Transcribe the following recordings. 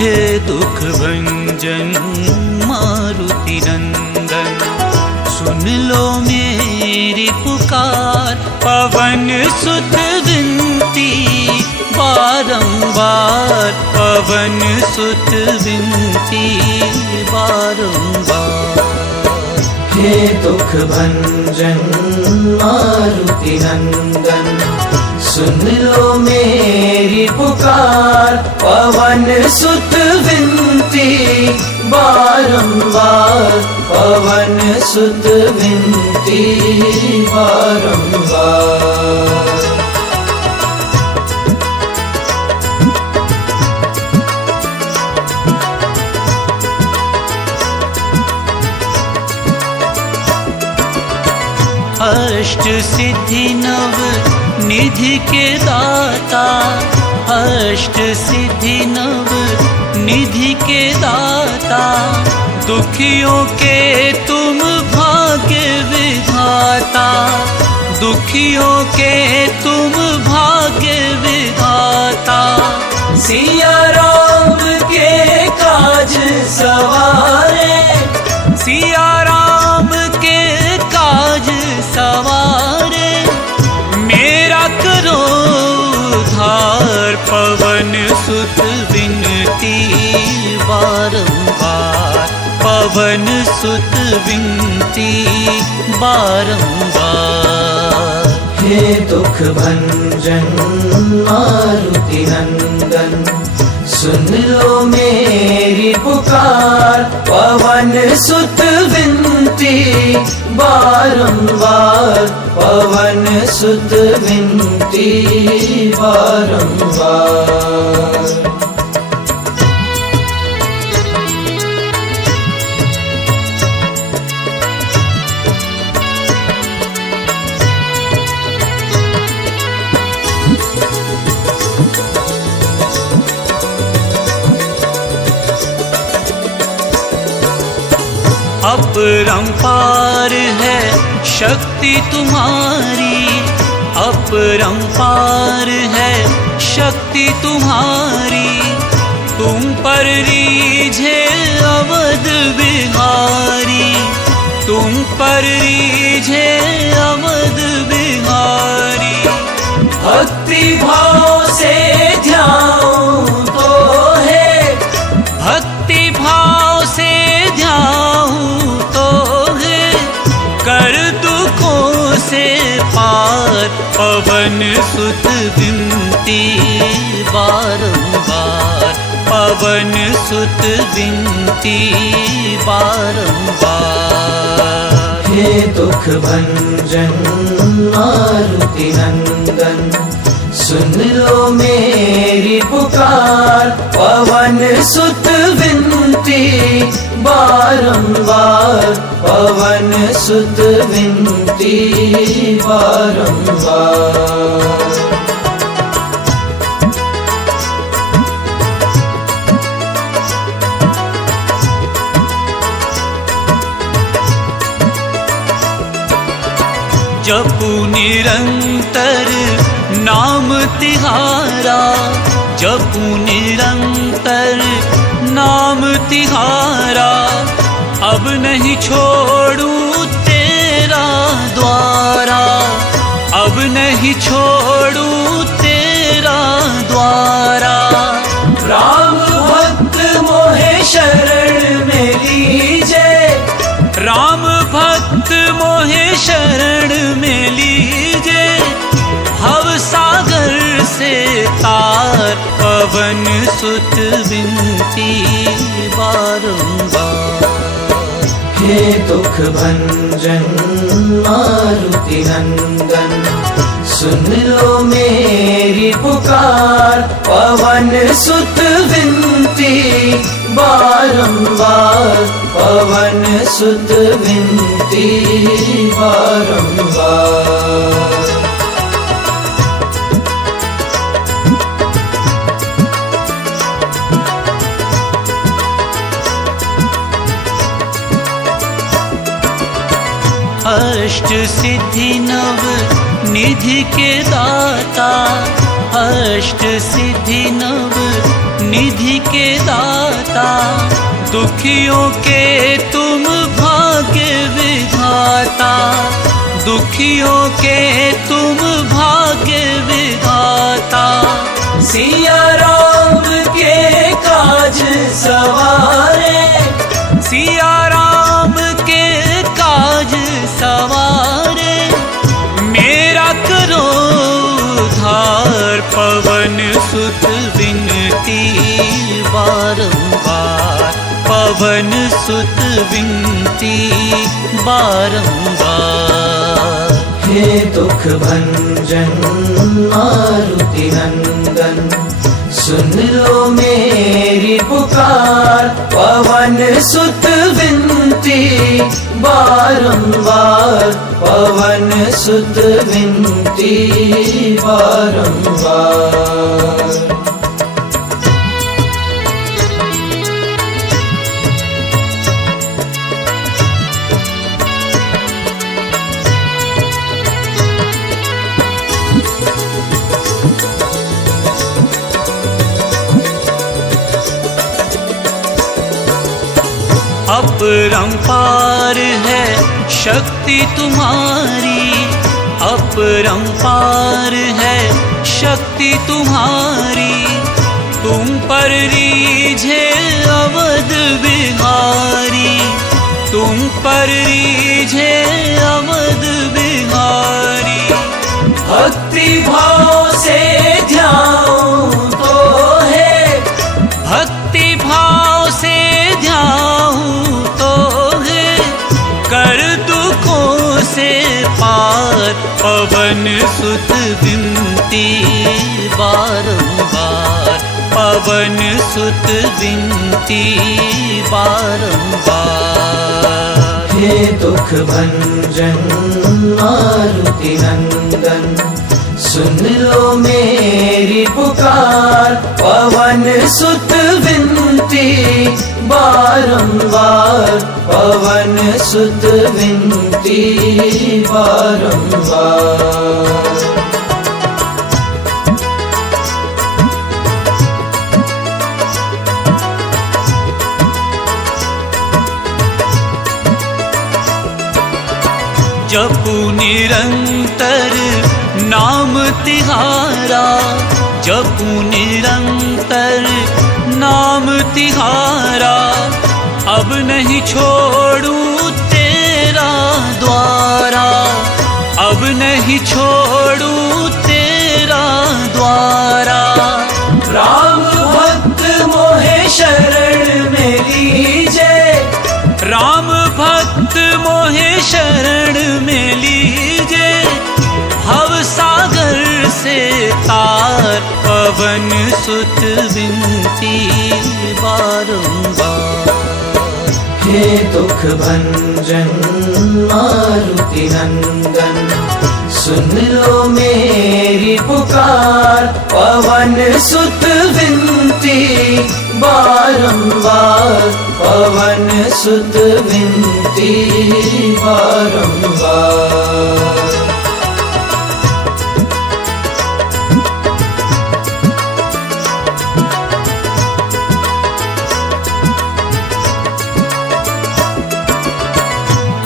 हे दुख भंजन मारुति नंदन, सुन लो मेरी पुकार। पवन सुत विनती बारंबार, पवन सुत विनती बारंबार। हे दुख भंजन मारुति नंदन, सुन लो मेरी पुकार। पवन सुत विनती बारंबार, पवन सुत विनती बारंबार। अष्ट सिद्धि नव निधि के दाता, अष्ट सिद्धि नव निधि के दाता। दुखियों के तुम भाग्य विधाता, दुखियों के तुम भाग्य विधाता। सिया राम के काज सवारे, सिया राम के काज सवारे। मेरा करो उद्धार, पवन सुत विनती बारंबार, पवन सुत विनती बारंबार। हे दुख भंजन मारुति नंदन, सुन लो मेरी पुकार। पवन सुत विनती बारंबार, पवन सुत विनती बारंबार। अपरंपार है शक्ति तुम्हारी, अपरंपार है शक्ति तुम्हारी। तुम पर रीझे अवध बिहारी, तुम पर रीझे अवध बिहारी। भक्ति भाव से ध्यान तो है, भक्ति भाव से ध्यान तो है। कर दुखों से पार, पवन सुत विनती बारंबार, पवन सुत विनती बारंबार। हे दुख भंजन मारुति नंदन, सुन लो मेरी पुकार। पवन सुत विनती बारंबार, पवन सुत विनती बारंबार। जपू निरंतर नाम तिहारा, जपू निरंतर नाम तिहारा। अब नहीं छोड़ू तेरा द्वारा, अब नहीं छोड़ू तेरा द्वारा। राम भक्त मोहे शरण में लीजे, राम भक्त मोहे शरण में लीजे। भव सागर से तार, पवन सुत विनती बारंबार। हे दुख भंजन मारुति नंदन, सुन लो मेरी पुकार। पवन सुत विनती बारंबार, पवन सुत विनती बारंबार। अष्ट सिद्धि नव निधि के दाता, अष्ट सिद्धि नव निधि के दाता, दुखियों के तुम भाग्य विधाता, दुखियों के तुम भाग्य विधाता। सिया राम के काज सवारे, सिया राम के काज सवारे, मेरा करो उद्धार। पवन सुत विनती बारंबार, पवन सुत विनती बारंबार। हे दुख भंजन मारुति नंदन, सुन लो मेरी पुकार। पवन सुत विनती बारंबार, पवन सुत विनती बारंबार। अपरंपार है शक्ति तुम्हारी, अपरंपार है शक्ति तुम्हारी। तुम पर रीझे अवध बिहारी, तुम पर रीझे अवध बिहारी। भक्ति भाव से ध्यान तो है, भक्ति भाव से ध्यान तो है, कर दुखों से पार। पवन सुत विनती बारंबार, पवन सुत विनती बारंबार। हे दुख भंजन मारुति नंदन, सुन लो मेरी पुकार। पवन सुत विनती बारंबार, पवन सुत विनती बारंबार। जपू निरंतर नाम तिहारा, जपू निरंतर नाम तिहारा। अब नहीं छोड़ूं तेरा द्वारा, अब नहीं छोड़ूं तेरा द्वारा। राम भक्त मोहे शरण में लीजे, राम भक्त मोहे शरण में लीजे। भव सागर से तार, पवन सुत विनती बारंबार। हे दुख भंजन मारुति नंदन, सुन लो मेरी पुकार। पवन सुत विनती बारंबार, पवन सुत विनती बारंबार।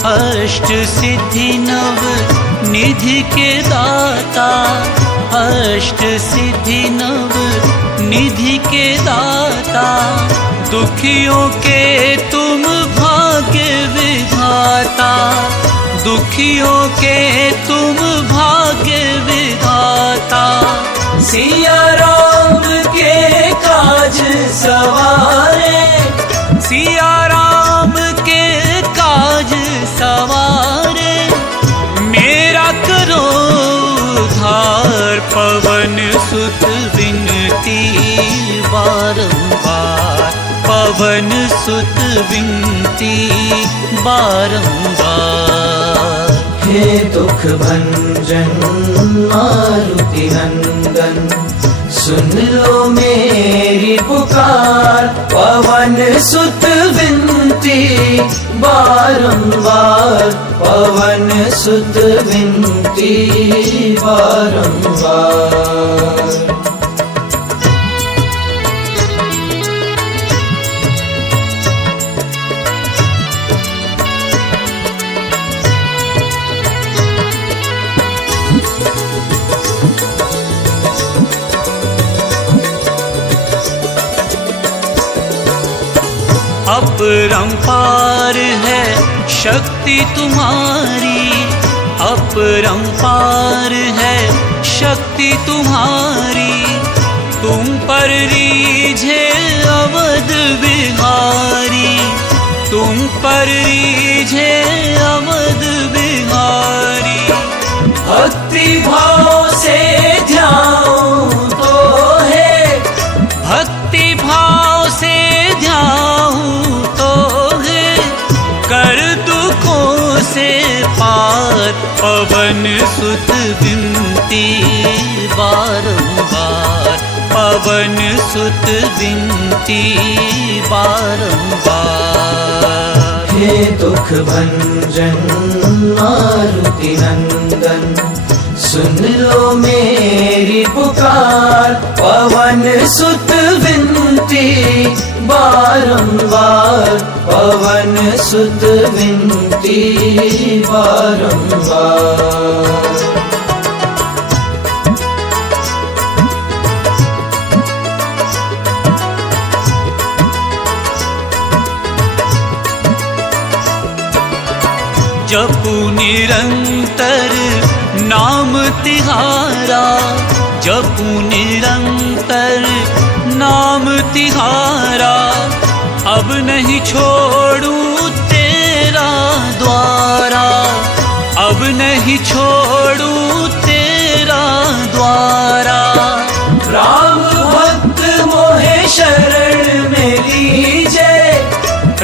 अष्ट सिद्धि नव निधि के दाता, अष्ट सिद्धि नव निधि के दाता। दुखियों के तुम भाग्य विधाता, दुखियों के तुम भाग्य विधाता। सिया राम के काज सवारे, सिया राम के काज सवारे, मेरा करो उद्धार। पवन सुत विनती बारंबार, पवन सुत विनती बारंबार। हे दुख भंजन मारुति नंदन, सुन लो मेरी पुकार। पवन सुत विनती बारंबार, पवन सुत विनती बारंबार। अपरंपार है शक्ति तुम्हारी, अपरंपार है शक्ति तुम्हारी। तुम पर रीझे अवध बिहारी, तुम पर रीझे अवध बिहारी। भक्ति भाव से ध्याऊं तो है, भक्ति भाव से ध्याऊं तो है, कर दुखों से पार। पवन सुत विनती बारंबार, पवन सुत विनती बारंबार। हे दुख भंजन मारुति नंदन, सुन लो मेरी पुकार। पवन सुत विनती बारंबार, पवन सुत विनती बारंबार। जपू निरंतर नाम तिहारा, जपू निरंतर नाम तिहारा। अब नहीं छोड़ूं तेरा द्वारा, अब नहीं छोड़ूं तेरा द्वारा। राम भक्त मोहे शरण में लीजे,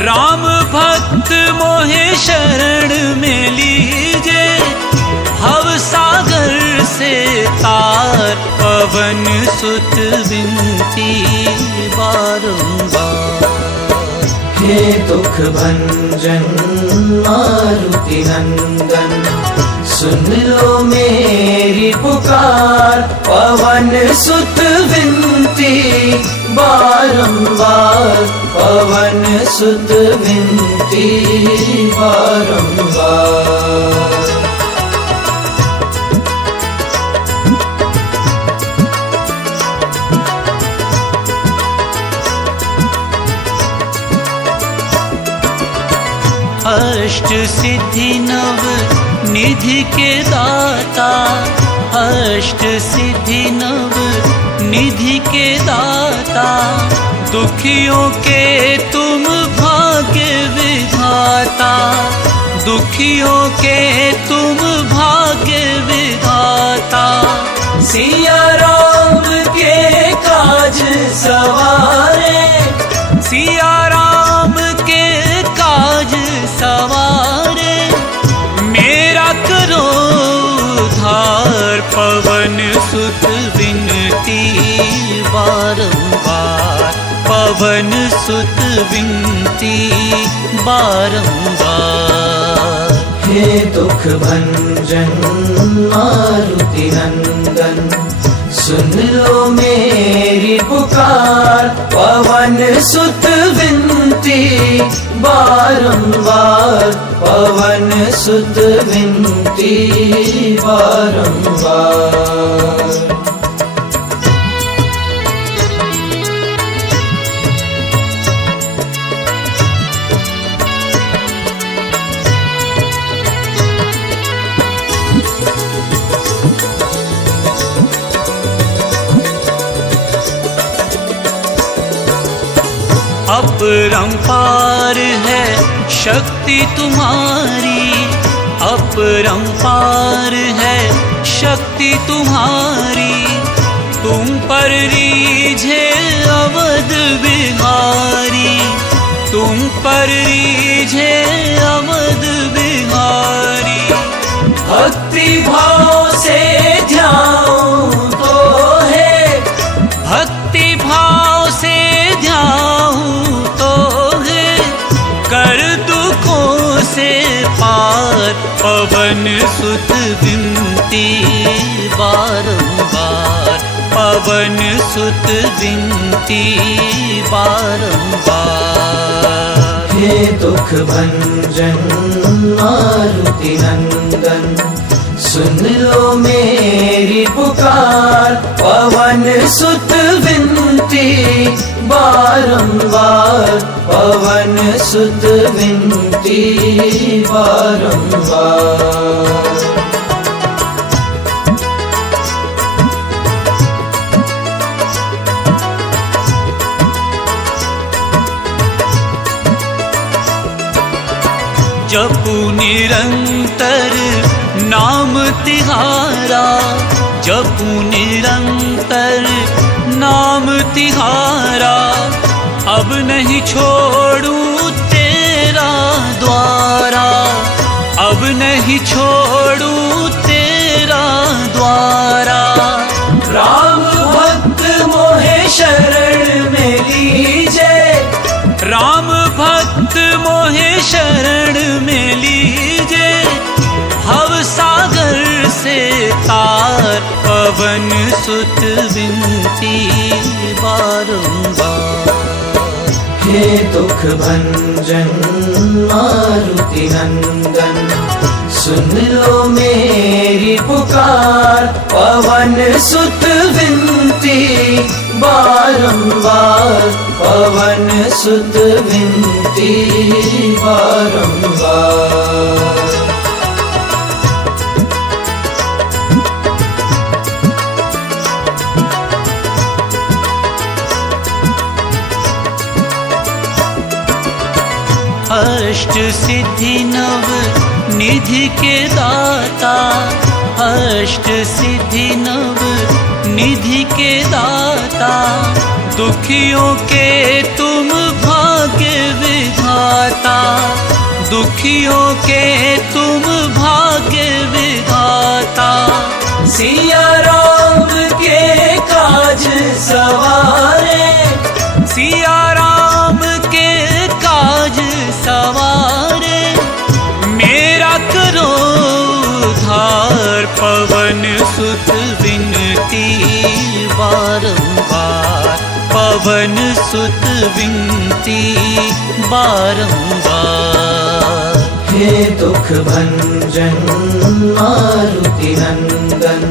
राम भक्त मोहे शरण में लीजे। भव सागर से तार, पवन सुत विनती बारंबार। हे दुख भंजन मारुति नंदन, सुन लो मेरी पुकार। पवन सुत विनती बारंबार, पवन सुत विनती बारंबार। अष्ट सिद्धि नव निधि के दाता, अष्ट सिद्धि नव निधि के दाता। दुखियों के तुम भाग्य विधाता, दुखियों के तुम भाग्य विधाता। सिया राम के काज सवारे, सिया राम के काज सवारे। मेरा करो उद्धार, पवन सुत विनती बारंबार, पवन सुत विनती बारंबार। हे दुख भंजन मारुति नंदन, सुन लो मेरी पुकार। पवन सुत विनती बारंबार, पवन सुत विनती बारंबार। अपरंपार है शक्ति तुम्हारी, अपरंपार है शक्ति तुम्हारी। तुम पर रीझे अवध बिहारी, तुम पर रीझे अवध बिहारी। भक्ति भाव से ध्याऊं तो है, भक्ति भाव से ध्याऊं तो है, कर दुखों से पार। पवन सुत विनती बारंबार, पवन सुत विनती बारंबार। हे दुख भंजन मारुति नंदन, सुन लो मेरी पुकार। पवन सुत विनती बारंबार, पवन सुत विनती बारंबार। जपू निरंतर नाम तिहारा, जपू निरंतर नाम तिहारा, अब नहीं छोड़ू तेरा द्वारा, अब नहीं छोड़ू तेरा द्वारा। राम भक्त मोहे शरण में लीजे, राम भक्त मोहे शरण में लीजे, भव सागर से तार, पवन सुत विनती बारंबार। हे दुख भंजन मारुति नंदन, सुन लो मेरी पुकार, पवन सुत विनती बारंबार, पवन सुत विनती बारंबार। अष्ट सिद्धि नव निधि के दाता, अष्ट सिद्धि नव निधि के दाता, दुखियों के तुम भाग्य विधाता, दुखियों के तुम भाग्य विधाता। सिया राम के काज सवारे, सिया राम के काज सवारे, मेरा करो उद्धार, पवन सुत विनती बारंबार, पवन सुत विनती बारंबार। हे दुख भंजन मारुति नंदन,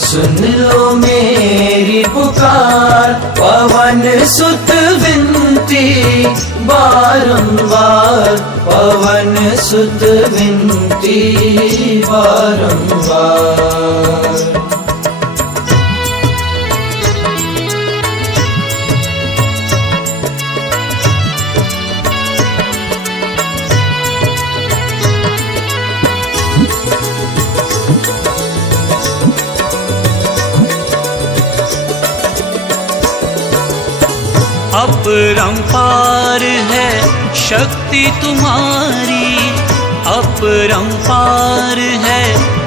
सुन लो मेरी पुकार, पवन सुत विनती बारंबार, पवन सुत विनती बारंबार। अपरंपार है शक्ति तुम्हारी, अपरंपार है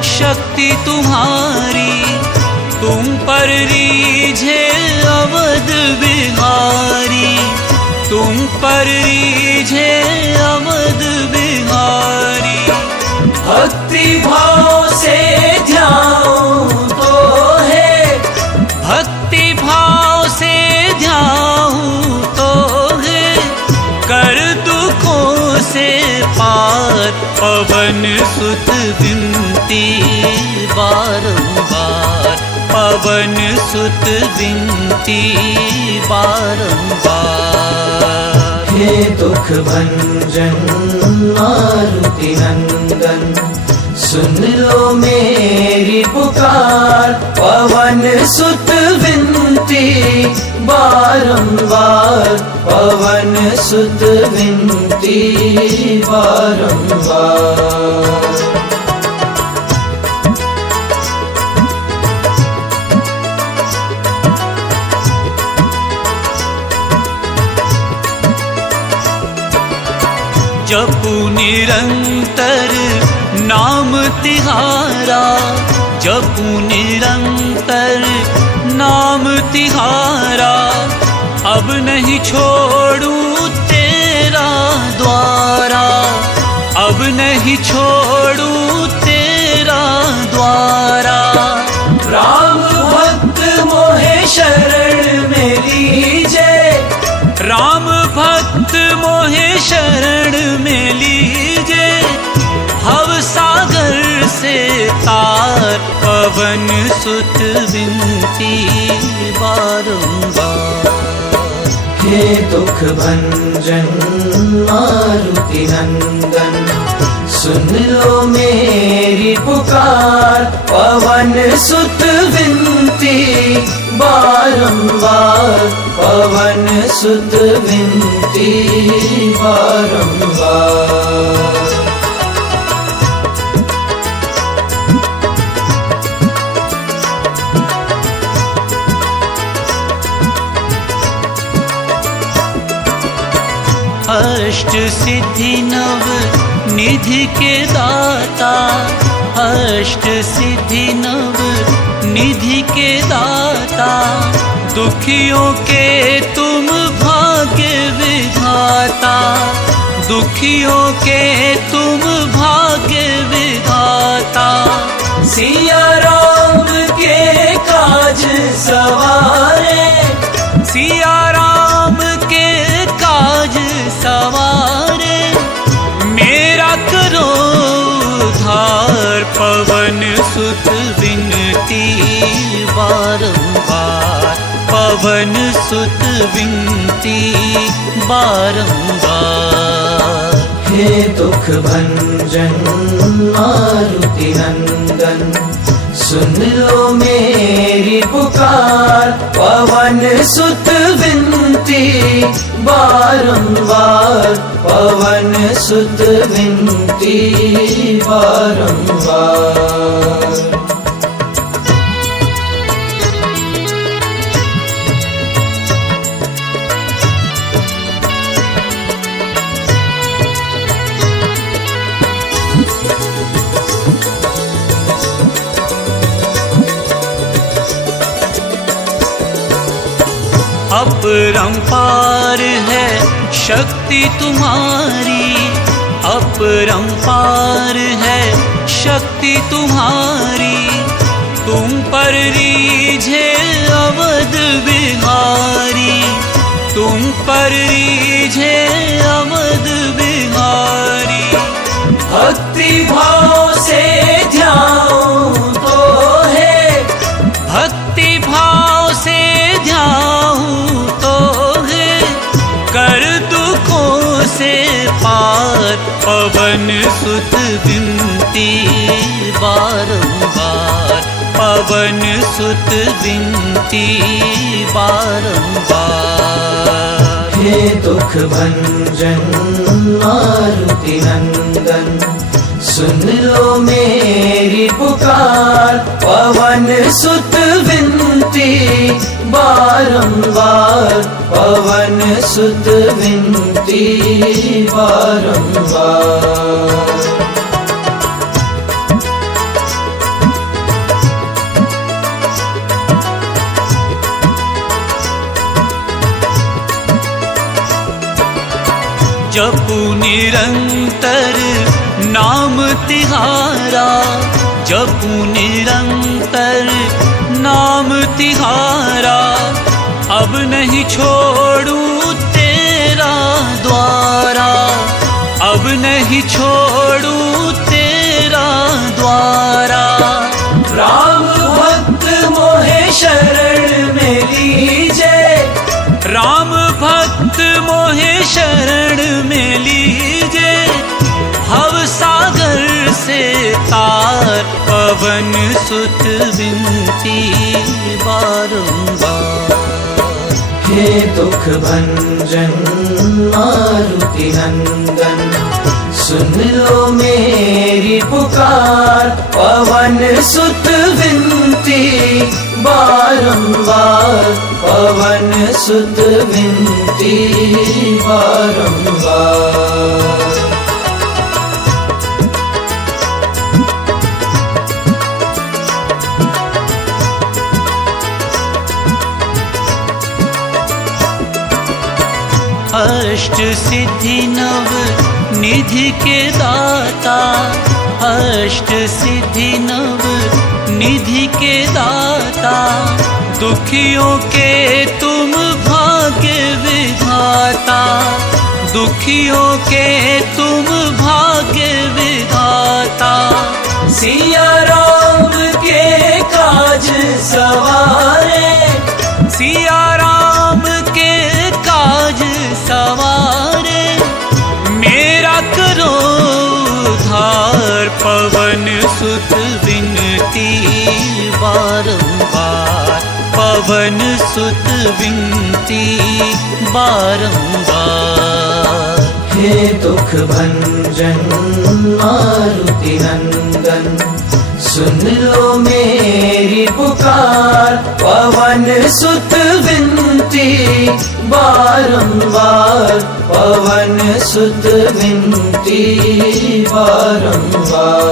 शक्ति तुम्हारी, तुम पर रीझे अवध बिहारी, तुम पर रीझे अवध बिहारी। भक्ति भाव से ध्यान तो है, भक्ति भाव से ध्यान तो है, कर दुखों से पार, पवन सुत विनती बारंबार, पवन सुत विनती बारंबार। हे दुख भंजन मारुति नंदन, सुन लो मेरी पुकार, पवन सुत विनती बारंबार, पवन सुत विनती बारंबार। जपू निरंतर नाम तिहारा, जपू निरंतर नाम तिहारा, अब नहीं छोड़ू तेरा द्वारा, अब नहीं छोड़ू तेरा द्वारा। राम भक्त मोहे शरण में लीजे, राम भक्त मोहे शरण में लीजे, भव सागर से तार, पवन सुत विनती बारंबार। हे हे दुख भंजन मारुति नंदन, सुन लो मेरी पुकार। पवन सुत विनती बारंबार, पवन सुत विनती बारंबार। अष्ट सिद्धि नव निधि के दाता, अष्ट सिद्धि नव निधि के दाता, दुखियों के तुम भाग्य विधाता, दुखियों के तुम भाग्य विधाता। सिया राम के काज सवारे, सिया राम के काज सवारे, मेरा करो उद्धार। पवन सुत विनती बारंबार, पवन सुत विनती बारंबार। हे दुख भंजन मारुति नंदन, सुन लो मेरी पुकार। पवन सुत विनती बारंबार, पवन सुत विनती बारंबार। अपरंपार है शक्ति तुम्हारी, अपरंपार है शक्ति तुम्हारी। तुम पर रीझे अवध बिहारी, तुम पर रीझे अवध बिहारी। भक्ति भाव से ध्याऊं तो है, भक्ति भाव से ध्याऊं तो है, कर दुखों से पार। पवन सुत विनती बारंबार, पवन सुत विनती बारंबार। हे दुख भंजन मारुति नंदन, सुन लो मेरी पुकार। पवन सुत विनती बारंबार, पवन सुत विनती बारंबार। जपू निरंतर नाम तिहारा, जपू निरंतर नाम तिहारा। अब नहीं छोड़ू तेरा द्वारा, अब नहीं छोड़ू तेरा द्वारा। राम भक्त मोहे शरण में लीजे, राम भक्त मोहे शरण में लीजे। भव सागर से तार, पवन सुत विनती बारंबार। हे दुख भंजन मारुति नंदन, सुन लो मेरी पुकार। पवन सुत विनती बारंबार, पवन सुत विनती बारंबार। अष्ट सिद्धि नव निधि के दाता, अष्ट सिद्धि नव निधि के दाता। दुखियों के तुम भाग्य विधाता, दुखियों के तुम भाग्य विधाता। सिया राम के काज सवारे, सिया राम के काज विनती बारंबार। हे दुख भंजन मारुति नंदन, सुन लो मेरी पुकार। पवन सुत विनती बारंबार, पवन सुत विनती बारंबार।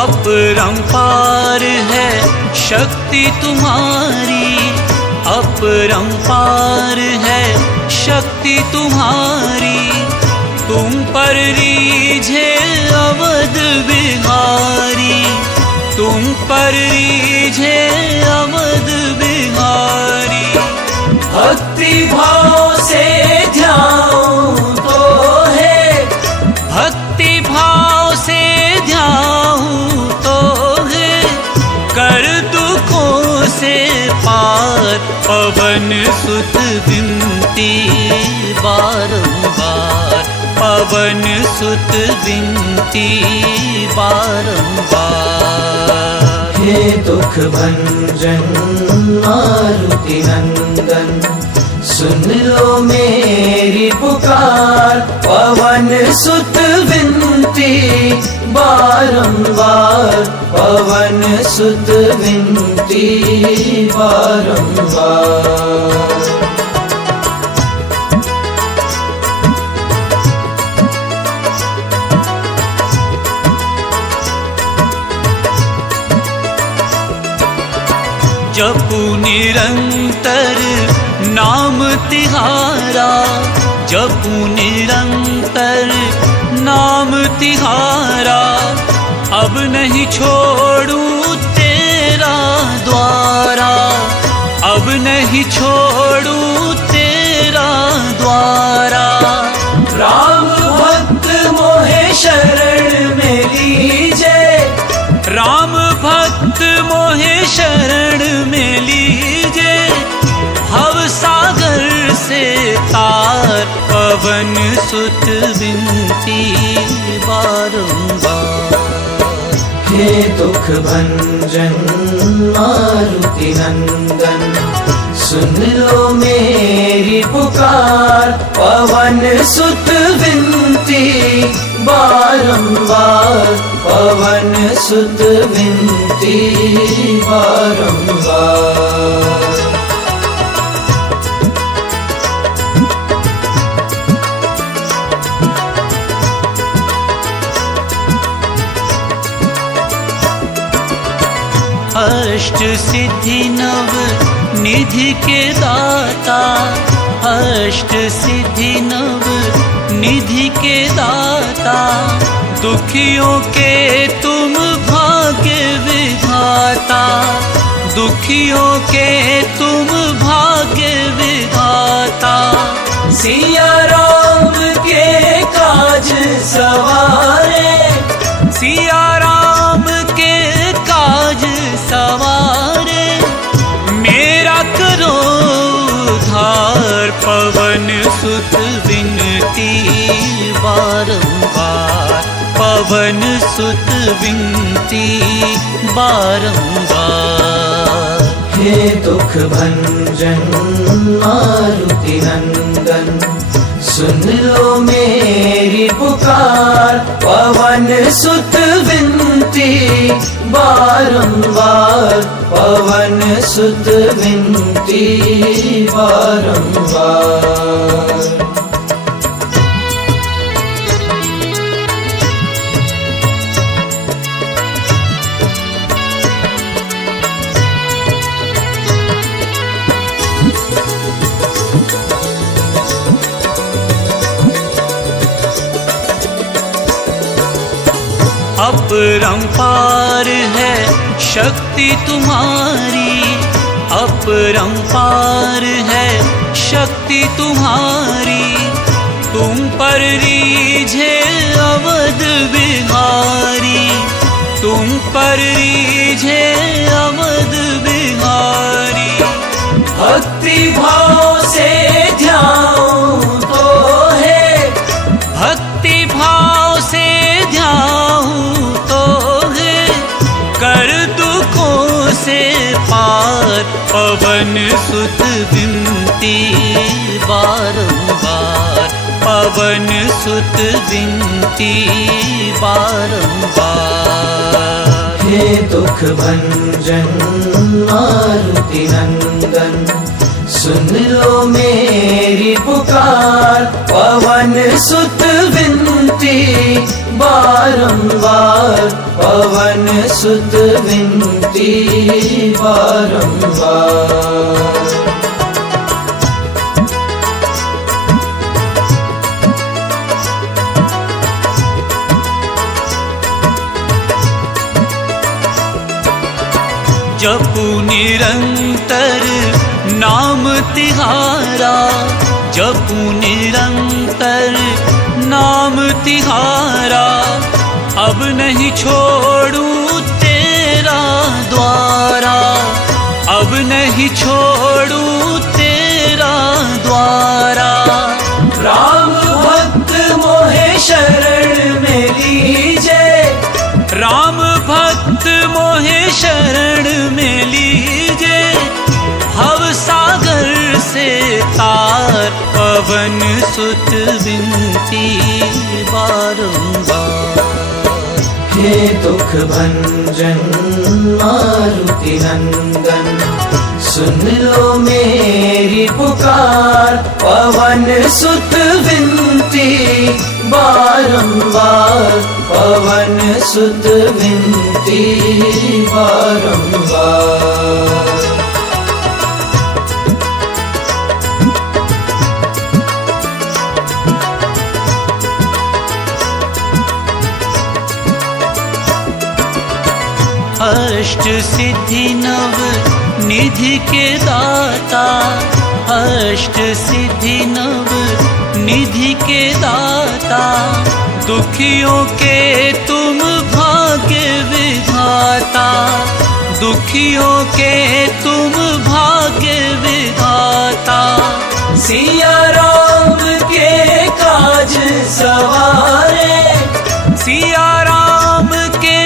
अपरंपार है शक्ति तुम्हारी, अपरंपार है शक्ति तुम्हारी। तुम पर रीझे अवध बिहारी, तुम पर रीझे अवध बिहारी। भक्ति भाव से ध्यान तो है, भक्ति भाव से ध्यान तो है, कर दुखों से पार। पवन सुत विनती बारंबार, पवन सुत विनती बारंबार। हे दुख भंजन मारुति नंदन, सुन लो मेरी पुकार। पवन सुत विनती बारंबार, पवन सुत विनती बारंबार। जपू निरंतर नाम तिहारा, जपू निरंतर नाम तिहारा। अब नहीं छोड़ू तेरा द्वारा, अब नहीं छोड़ू तेरा द्वारा। राम भक्त मोहे शरण में लीजे, राम भक्त मोहे शरण में लीजे। भव सागर से तार, पवन सुत विनती बारंबार। हे दुख भंजन मारुति नंदन, सुन लो मेरी पुकार। पवन सुत विनती बारंबार, पवन सुत विनती बारंबार। अष्ट सिद्धि नव निधि के दाता, अष्ट सिद्धि नव निधि के दाता। दुखियों के तुम भाग्य विधाता, दुखियों के तुम भाग्य विधाता। सिया राम के काज सवारे, सिया राम के काज सवारे। मेरा करो उद्धार, पवन सुत विनती बारंबार, पवन सुत विनती बारंबार। हे दुख भंजन मारुति नंदन, सुन लो मेरी पुकार। पवन सुत विनती बारंबार, पवन सुत विनती बारंबार। अपरंपार है शक्ति तुम्हारी, अपरंपार है शक्ति तुम्हारी। तुम पर रीझे अवध बिहारी, तुम पर रीझे अवध बिहारी। भक्ति भाव से ध्याऊं तो है, भक्ति भाव से ध्याऊं तो है, कर दुखों से पार पवन सुत विनती बारंबार, पवन सुत विनती बारंबार। हे दुख भंजन मारुति नंदन, सुन लो मेरी पुकार, पवन सुत विनती बारंबार, पवन सुत विनती बारंबार। जपू निरंतर नाम तिहारा, जपू निरंतर नाम तिहारा, अब नहीं छोड़ूं तेरा द्वारा, अब नहीं छोड़ूं तेरा द्वारा। राम भक्त मोहे शरण में लीजे, राम भक्त मोहे शरण में लीजे, भव सागर से तार पवन सुत विनती बारंबार। हे दुख भंजन मारुति नंदन, सुन लो मेरी पुकार, पवन सुत विनती बारंबार, पवन सुत विनती बारंबार। अष्ट सिद्धि नव निधि के दाता, अष्ट सिद्धि नव निधि के दाता, दुखियों के तुम भाग्य विधाता, दुखियों के तुम भाग्य विधाता। सिया राम के काज सवारे, सिया राम के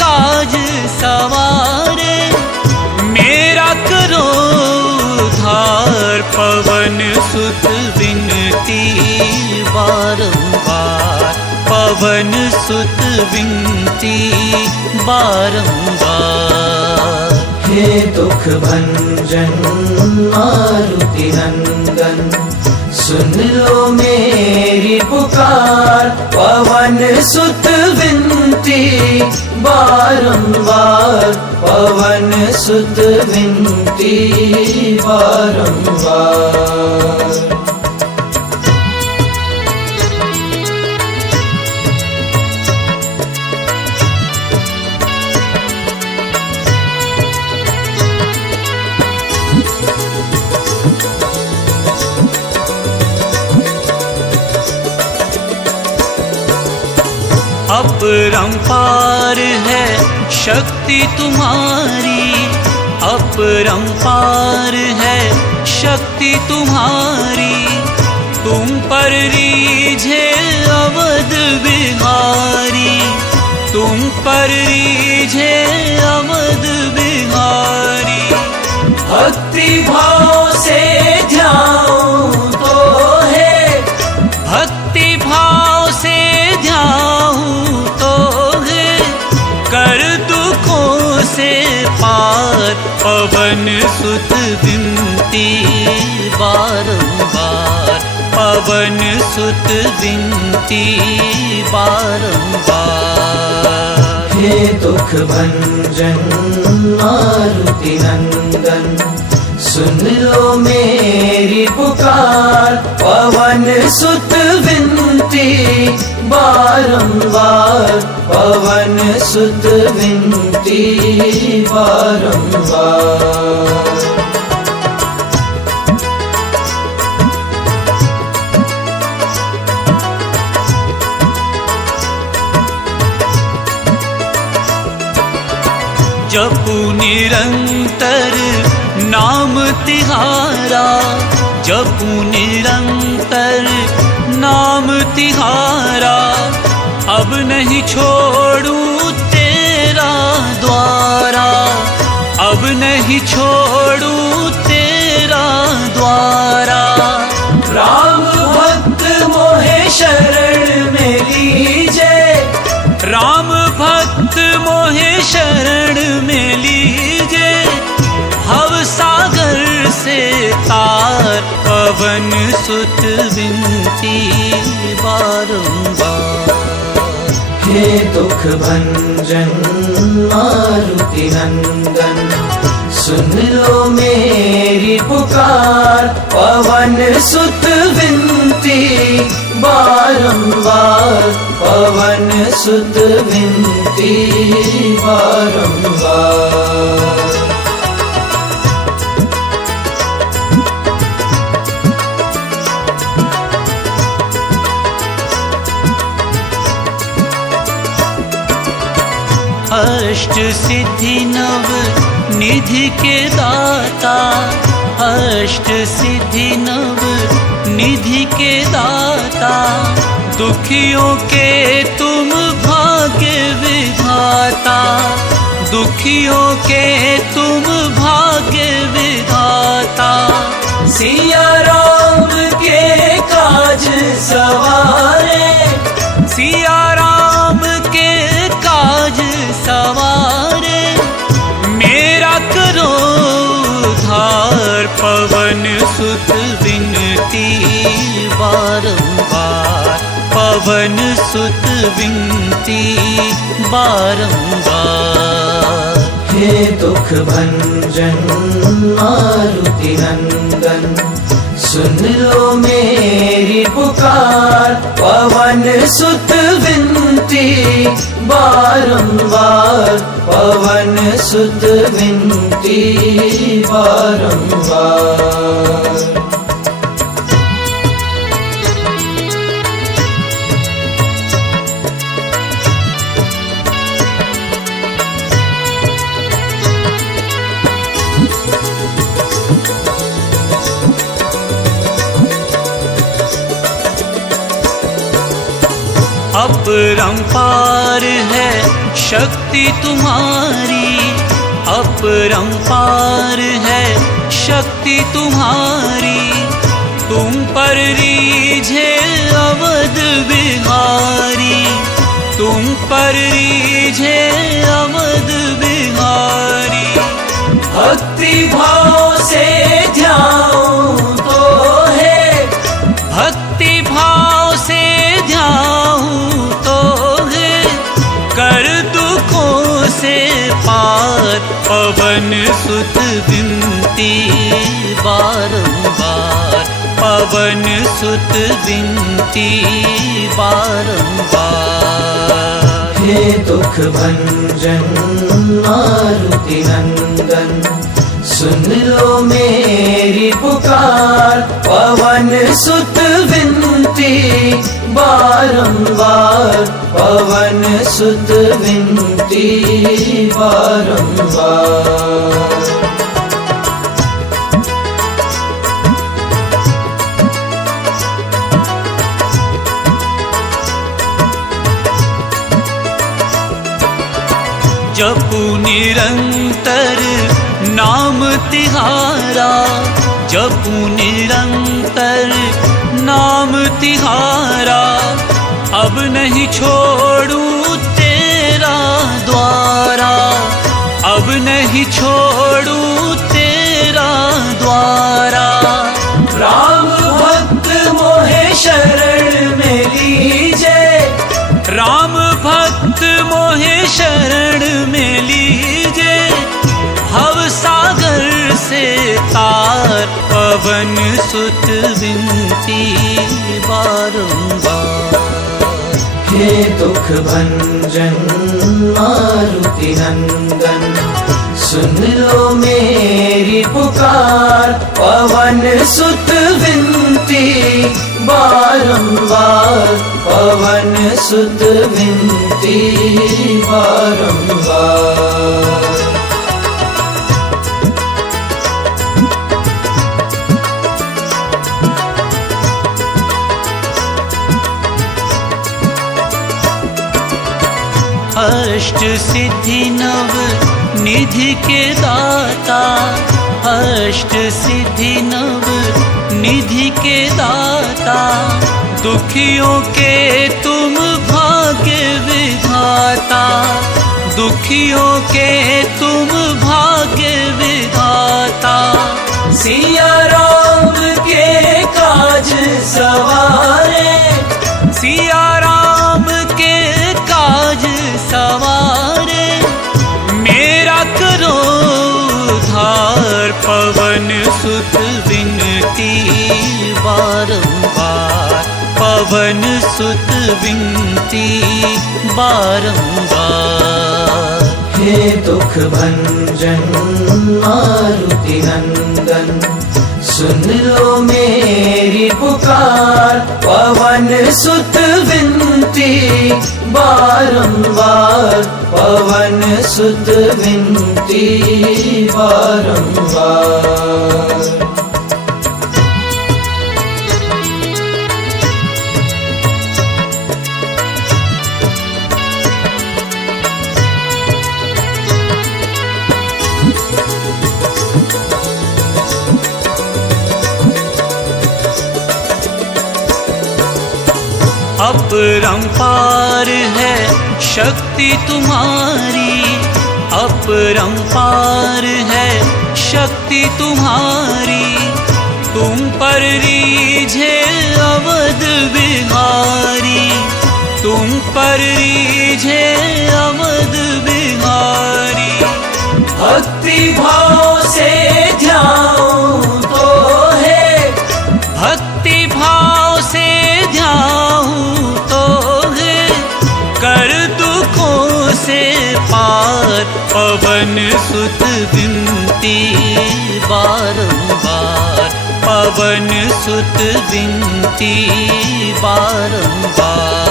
काज सवारे, मेरा करो उद्धार पवन सुत विनती बारंबार, पवन सुत विनती बारंबार। हे दुख भंजन मारुति नंदन, सुन लो मेरी पुकार, पवन सुत विनती बारंबार, पवन सुत विनती बारंबार। अपरंपार है शक्ति तुम्हारी, अपरंपार है शक्ति तुम्हारी, तुम पर रीझे अवध बिहारी, तुम पर रीझे अवध बिहारी। भक्ति भाव से ध्याऊं तो है, भक्ति भाव से ध्याऊं तो है, कर दुखों से पार पवन सुत विनती बारंबार, पवन सुत विनती बारंबार। हे दुख भंजन मारुति नंदन, सुन लो मेरी पुकार, पवन सुत विनती बारंबार, पवन सुत विनती बारंबार। निरंतर नाम तिहारा, जपू निरंतर नाम तिहारा। अब नहीं छोड़ू तेरा द्वारा, अब नहीं छोड़ू तेरा द्वारा। राम भक्त मोहे शरण में लीजे, राम भक्त मोहे शरण में लीजे। भव सागर से तार, पवन सुत विनती बारंबार। हे दुख भंजन मारुति नंदन, सुन लो मेरी पुकार। पवन सुत विनती बारंबार, पवन सुत विनती बारंबार। अष्ट सिद्धि नव निधि के दाता, अष्ट सिद्धि नव निधि के दाता। दुखियों के तुम भाग्य विधाता, दुखियों के तुम भाग्य विधाता। सिया राम के काज सवारे, सिया राम के काज सवारे। मेरा करो उद्धार, पवन सुत विनती बारंबार, पवन सुत विनती बारंबार। हे दुख भंजन मारुति नंदन, सुन लो मेरी पुकार। पवन सुत विनती बारंबार, पवन सुत विनती बारंबार। अपरंपार है शक्ति तुम्हारी, अपरंपार है शक्ति तुम्हारी। तुम पर रीझे अवध बिहारी, तुम पर रीझे अवध बिहारी। भक्ति भाव से ध्याऊं तो है, भक्ति भाव से ध्याऊं तो है। कर दुखों से पार, पवन सुत विनती बारंबार, पवन सुत विनती बारंबार। हे दुख भंजन मारुति नंदन, सुन लो मेरी पुकार। पवन सुत विनती बारंबार, पवन सुत विनती बारंबार। जपू निरंतर नाम तिहारा, जपू निरंतर नाम तिहारा। अब नहीं छोड़ू तेरा द्वारा, अब नहीं छोड़ू तेरा द्वारा। राम भक्त मोहे शरण में लीजे, राम भक्त मोहे शरण में लीजे। भव सागर से तार, पवन सुत विनती बारंबार। हे दुख भंजन मारुति नंदन, सुन लो मेरी पुकार। पवन सुत विनती बारंबार, पवन सुत विनती बारंबार। अष्ट सिद्धि नव निधि के दाता, अष्ट सिद्धि नव निधि के दाता, दुखियों के तुम भाग्य विधाता, दुखियों के तुम भाग्य विधाता। सिया राम के काज सवारे, सिया राम के काज सवारे, मेरा करो उद्धार। पवन सुत विनती बारंबार, पवन सुत विनती बारंबार। हे दुख भंजन मारुति नंदन, सुन लो मेरी पुकार। पवन सुत विनती बारंबार, पवन सुत विनती बारंबार। अपरंपार है शक्ति तुम्हारी, अपरंपार है शक्ति तुम्हारी, तुम पर रीझे अवध बिहारी, तुम पर रीझे अवध बिहारी। भक्ति भाव से ध्यान तो है, भक्ति भाव से ध्यान तो है, कर दुखों से पार। पवन सुत विनती बारंबार, पवन सुत विनती बारंबार।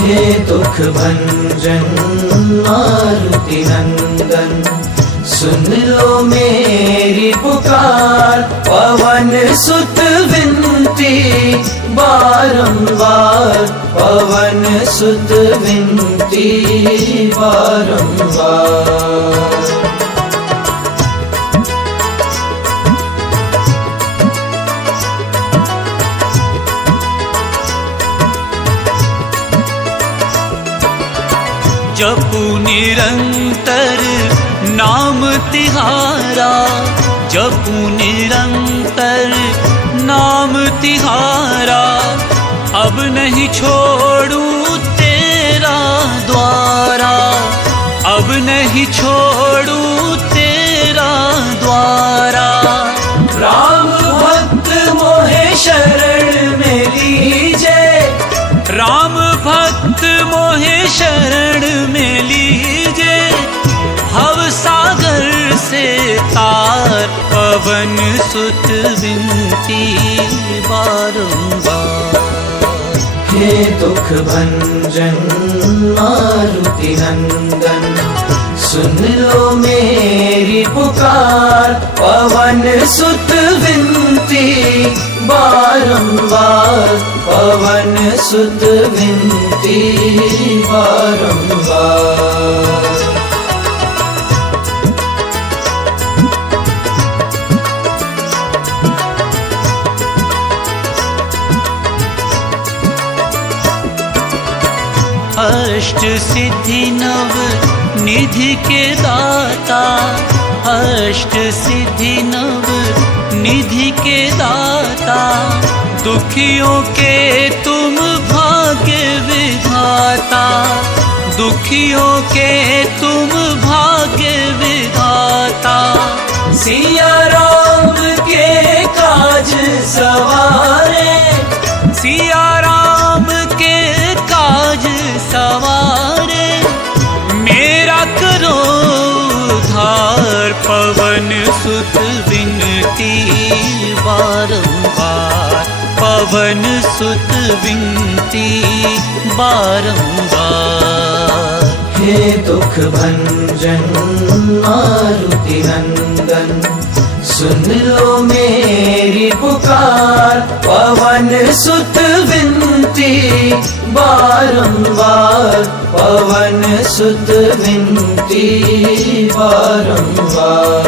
हे दुख भंजन मारुति नंदन, सुन लो मेरी पुकार। पवन सुत विनती बारंबार, पवन सुत विनती बारंबार। जपू निरंतर नाम तिहारा, जपू निरंतर नाम तिहारा, अब नहीं छोड़ूं तेरा द्वारा, अब नहीं छोड़ूं तेरा द्वारा। राम भक्त मोहे शरण में लीजे, राम भक्त मोहे शरण में लीजे, भव सागर से तार। पवन सुत विनती बारंबार। हे दुख भंजन मारुति नंदन, सुन लो मेरी पुकार। पवन सुत विनती बारंबार, पवन सुत विनती बारंबार। अष्ट सिद्धि नव निधि के दाता, अष्ट सिद्धि नव निधि के दाता, दुखियों के तुम भाग्य विधाता, दुखियों के तुम भाग्य विधाता। सिया राम के काज सवारे, सिया राम के काज सवारे, मेरा करो उद्धार। पवन सुत विनती बारंबार, पवन सुत विनती बारंबार। हे दुख भंजन मारुति नंदन, सुन लो मेरी पुकार। पवन सुत विनती बारंबार, बारंबार पवन सुत विनती बारंबार।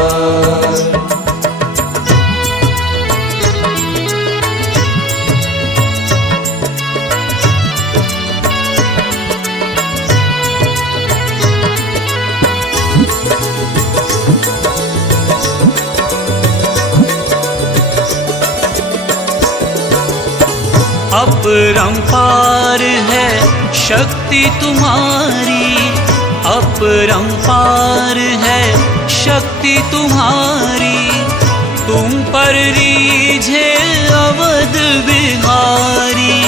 अपरंपार है शक्ति तुम्हारी, अपरंपार है शक्ति तुम्हारी। तुम पर रीझे अवध बिहारी,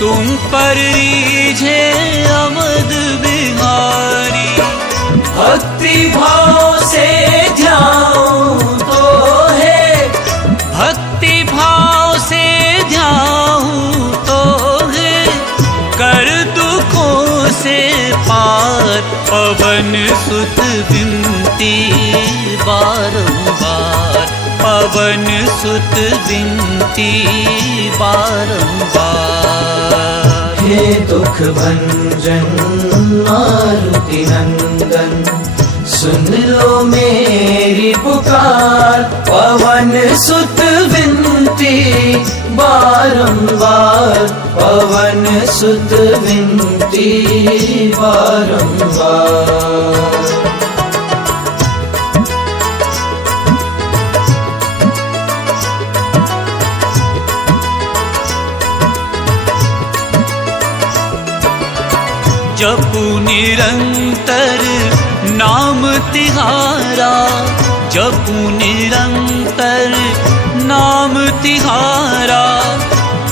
तुम पर रीझे अवध बिहारी। भक्ति भाव से ध्याऊं तो है, भक्ति भाव से ध्याऊं तो है, कर दुखों से पार पवन सुत विनती बारंबार, पवन सुत विनती बारंबार। हे दुख भंजन मारुति नंदन, सुन लो मेरी पुकार। पवन सुत विनती बारंबार, पवन सुत विनती बारंबार। जपू निरंतर नाम तिहारा, जपू निरंतर नाम तिहारा।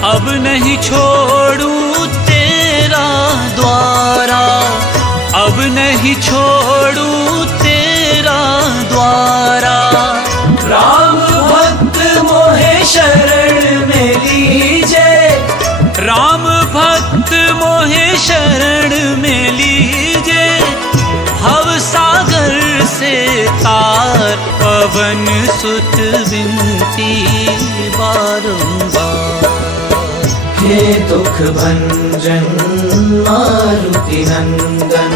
अब नहीं छोड़ूं तेरा द्वारा, अब नहीं छोड़ूं तेरा द्वारा। राम भक्त मोहे शरण में लीजे, राम भक्त मोहे शरण में लीजे। भव सागर से तार पवन सुत विनती बारंबार। हे दुख भंजन मारुति नंदन,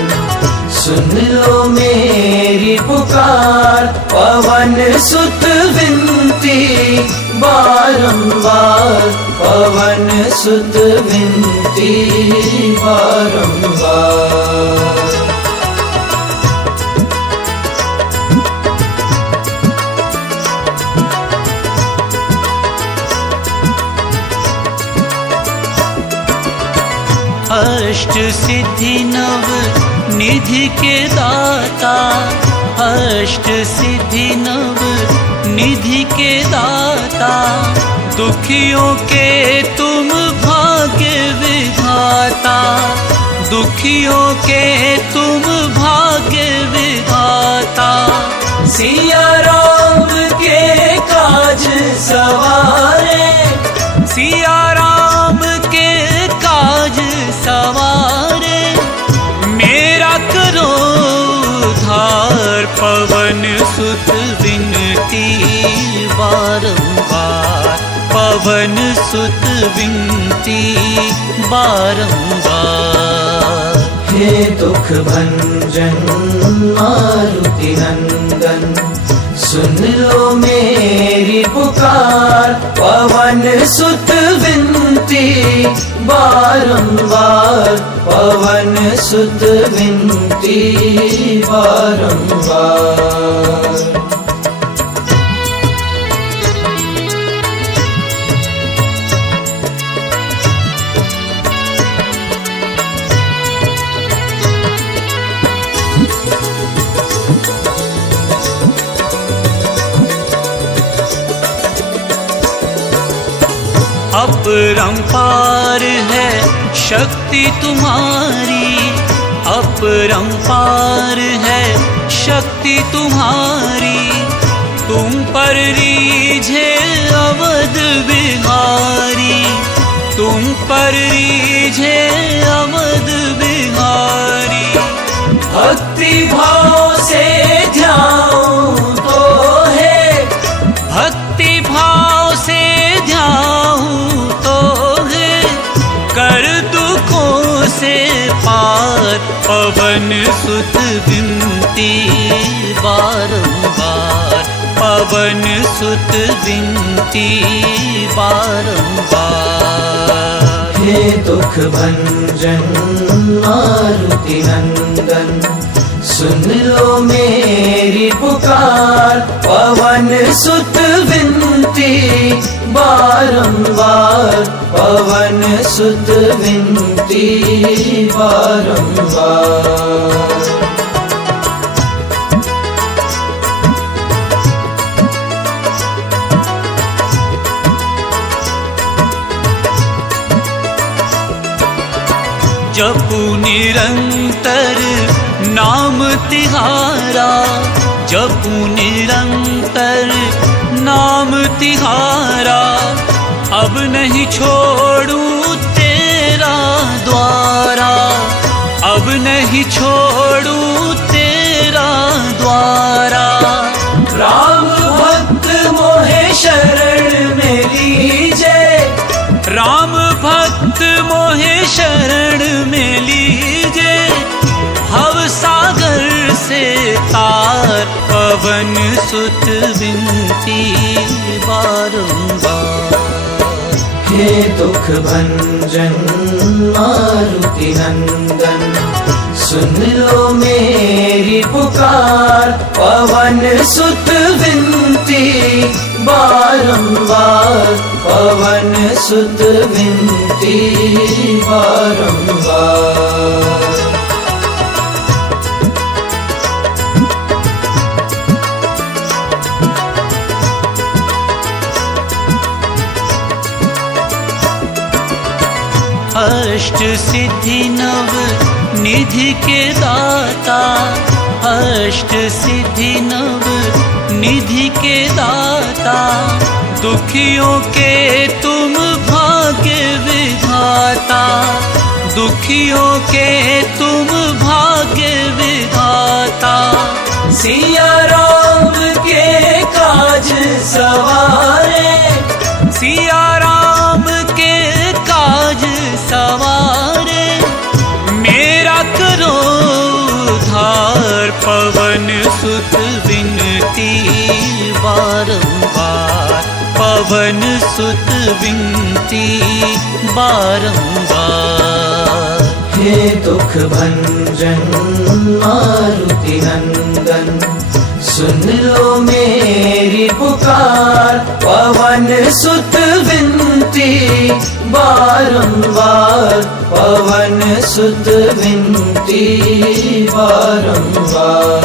सुन लो मेरी पुकार। पवन सुत विनती बारंबार, पवन सुत विनती बारंबार। अष्ट सिद्धि नव निधि के दाता, अष्ट सिद्धि नव निधि के दाता। दुखियों के तुम भाग्य विधाता, दुखियों के तुम भाग्य विधाता। सिया राम के काज सवारे, सिया राम के काज सवारे। मेरा करो उद्धार पवन सुत विनती बारंबार, पवन सुत विनती बारंबार। हे दुख भंजन मारुति नंदन, सुन लो मेरी पुकार। पवन सुत विनती बारंबार, पवन सुत विनती बारंबार। अपरंपार है शक्ति तुम्हारी, अपरंपार है शक्ति तुम्हारी। तुम पर रीझे अवध बिहारी, तुम पर रीझे अवध बिहारी। भक्ति भाव से ध्याऊं तो है, भक्ति भाव से ध्याऊं तो है, कर दुखों से पवन सुत विनती बारंबार, पवन सुत विनती बारंबार। हे दुख भंजन मारुति नंदन, सुन लो मेरी पुकार, पवन सुत विनती बारंबार, पवन सुत विनती बारंबार। जपू निरंतर नाम तिहारा, जपू निरंतर नाम तिहारा, अब नहीं छोड़ू तेरा द्वारा, अब नहीं छोड़ू तेरा द्वारा। राम भक्त मोहे शरण में लीजे, राम भक्त मोहे शरण में लीजे, भव सागर से तार, पवन सुत विनती बारंबार। हे दुख भंजन मारुति नंदन, सुन लो मेरी पुकार, पवन सुत विनती बारंबार, पवन सुत विनती बारंबार। अष्ट सिद्धि नव निधि के दाता, अष्ट सिद्धि नव निधि के दाता, दुखियों के तुम भाग्य विधाता, दुखियों के तुम भाग्य विधाता। सिया राम के काज सवारे, सिया राम के काज सवारे, मेरा करो उद्धार, पवन सुत विनती बारंबार, पवन सुत विनती बारंबार। हे दुख भंजन मारुति नंदन, सुन लो मेरी पुकार, पवन सुत विनती बारंबार, पवन सुत विनती बारंबार।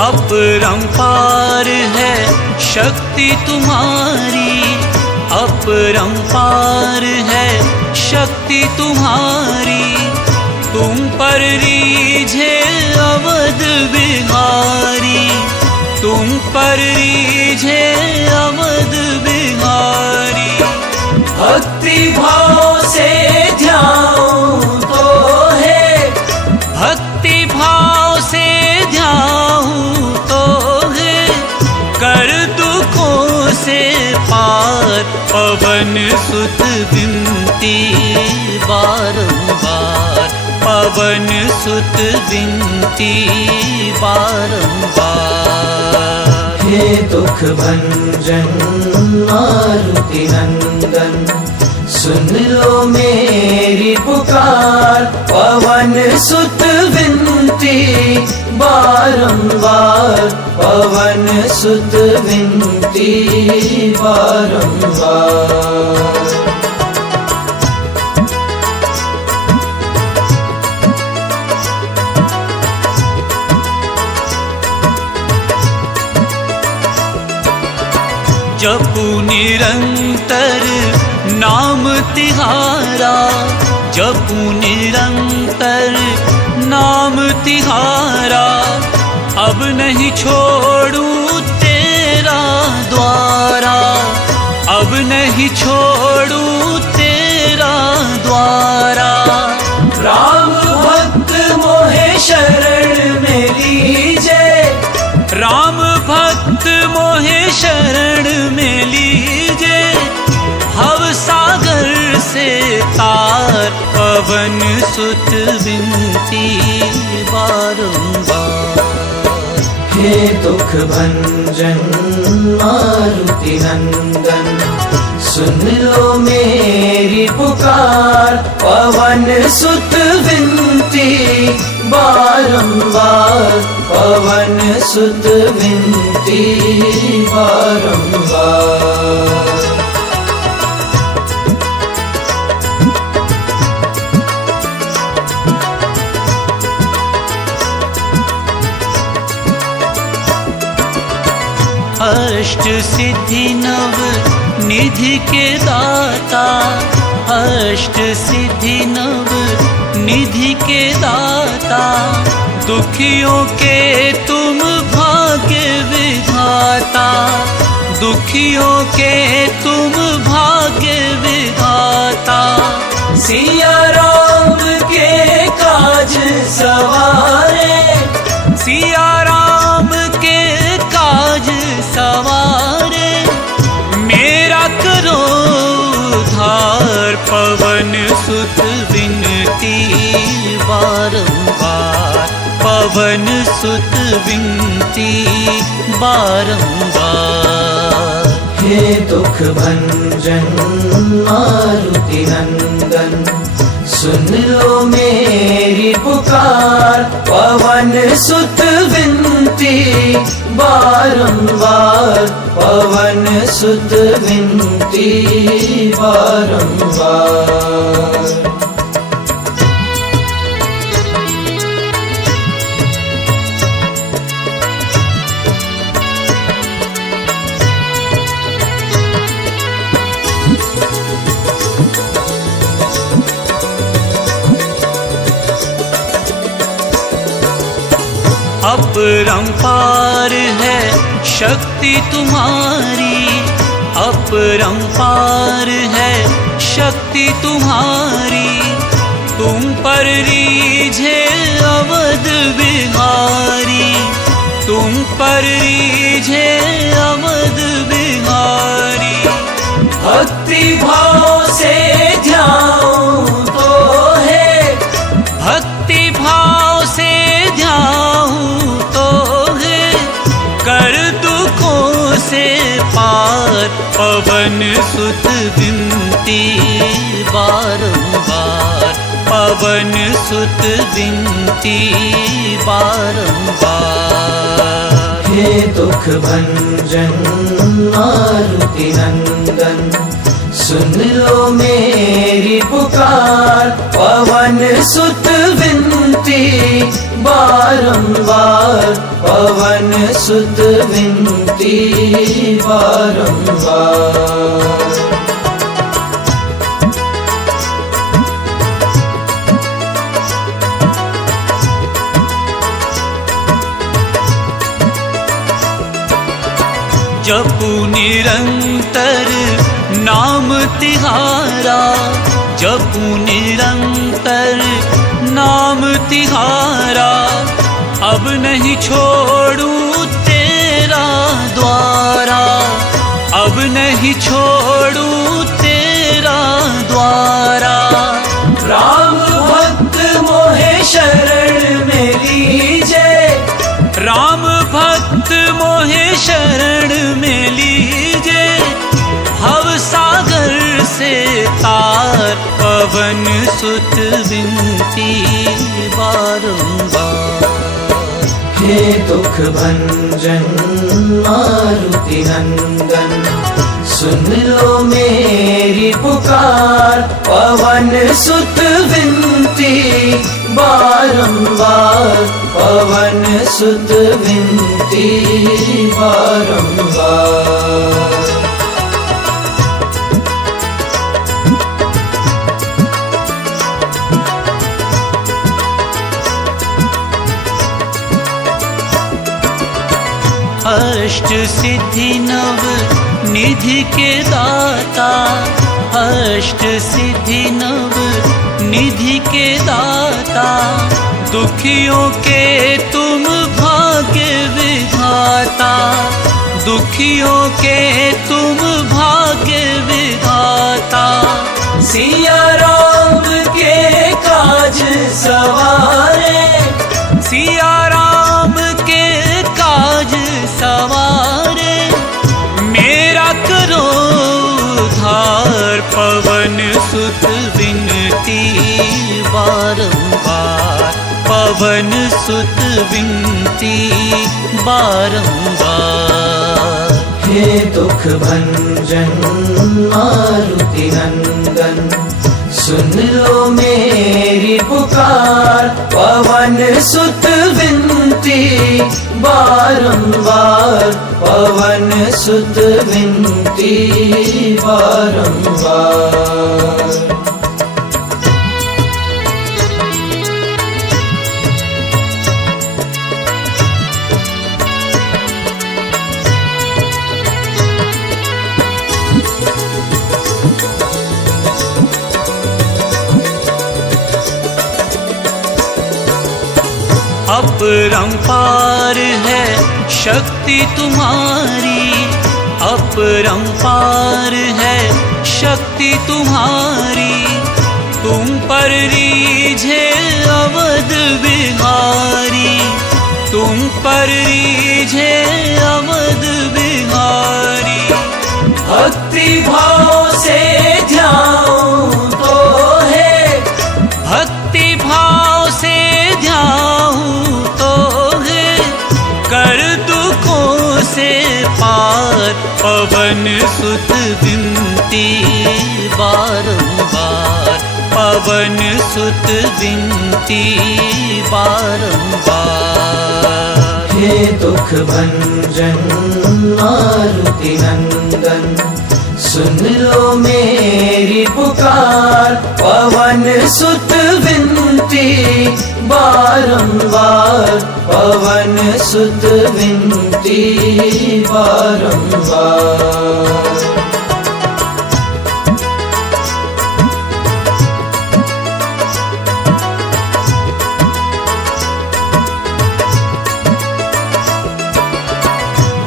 अपरंपार है शक्ति तुम्हारी, अपरंपार है शक्ति तुम्हारी, तुम पर रीझे अवध बिहारी, तुम पर रीझे अवध बिहारी। भक्ति भाव से ध्याऊं तो है, भक्ति भाव से ध्याऊं तो है, कर दुखों से पार, पवन सुत विनती बारंबार, पवन सुत विनती बारंबार। हे दुख भंजन मारुति नंदन, सुन लो मेरी पुकार, पवन सुत विनती बारंबार, पवन सुत विनती बारंबार। जपू निरंतर नाम तिहारा, जपू निरंतर नाम तिहारा, अब नहीं छोड़ू तेरा द्वारा, अब नहीं छोड़ू पवन सुत विनती बारंबार। हे दुख भंजन मारुति नंदन, सुन लो मेरी पुकार। पवन सुत विनती बारंबार, पवन सुत विनती बारंबार। अष्ट सिद्धि नव निधि के दाता, अष्ट सिद्धि नव निधि के दाता। दुखियों के तुम भाग्य विधाता, दुखियों के तुम भाग्य विधाता। सिया राम के काज सवारे, सिया राम के काज सवारे। मेरा करो उद्धार, पवन सुत विनती बारंबार, पवन सुत विनती बारंबार। हे दुख भंजन मारुति नंदन, सुन लो मेरी पुकार। पवन सुत विनती बारंबार, पवन सुत विनती बारंबार। अपरंपार है शक्ति तुम्हारी, अपरंपार है शक्ति तुम्हारी। तुम पर रीझे अवध बिहारी, तुम पर रीझे अवध बिहारी। भक्ति भाव से ध्याऊं तो है, भक्ति भाव से ध्याऊं तो है। कर दुखों से पार, पवन सुत विनती बारंबार, पवन सुत विनती बारंबार। हे दुख भंजन मारुति नंदन, सुन लो मेरी पुकार। पवन सुत विनती बारंबार, पवन सुत विनती बारंबार। जपू निरंतर नाम तिहारा, जपू निरंतर नाम तिहारा। अब नहीं छोड़ूं तेरा द्वारा, अब नहीं छोड़ूं तेरा द्वारा। राम भक्त मोहे शरण में लीजे, राम भक्त मोहे शरण में लीजे। भव सागर से तार, पवन सुत विनती बारंबार। हे दुख भंजन मारुति नंदन, सुन लो मेरी पुकार। पवन सुत विनती बारंबार, पवन सुत विनती बारंबार। अष्ट सिद्धि नव निधि के दाता, अष्ट सिद्धि नव निधि के दाता। दुखियों के तुम भाग्य विधाता, दुखियों के तुम भाग्य विधाता। सिया राम के सवारे, सिया राम के काज सवारे, मेरा करो उद्धार। पवन सुत विनती बारंबार, पवन सुत विनती बारंबार। हे दुख भंजन मारुति नंदन, सुन लो मेरी पुकार। पवन सुत विनती बारंबार, पवन सुत विनती बारंबार। अपरंपार है शक्ति तुम्हारी, अपरंपार है शक्ति तुम्हारी। तुम पर रीझे अवध बिहारी, तुम पर रीझे अवध बिहारी। भक्ति भाव से ध्याऊं तो है, भक्ति भाव से ध्याऊं तो है, कर दुखों से पार। पवन सुत विनती बारंबार, पवन सुत विनती बारंबार। हे दुख भंजन मारुति नंदन, सुन लो मेरी पुकार। पवन सुत विनती बारंबार, पवन सुत विनती बारंबार।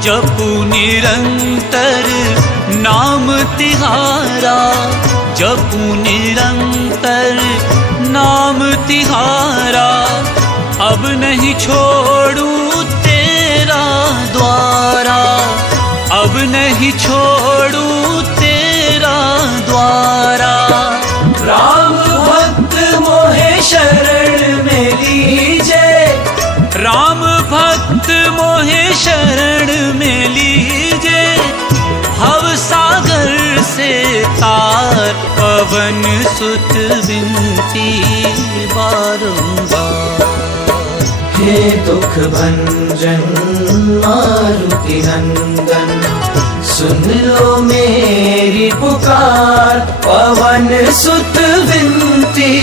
जपू निरंतर नाम तिहारा, जपू निरंतर नाम तिहारा। अब नहीं छोड़ूं तेरा द्वारा, अब नहीं छोड़ूं तेरा द्वारा। राम भक्त मोहे शरण में लीजे, राम भक्त मोहे शरण में लीजे। भव सागर से तार, पवन सुत विनती बारंबार। हे दुख भंजन मारुति नंदन, सुन लो मेरी पुकार। पवन सुत विनती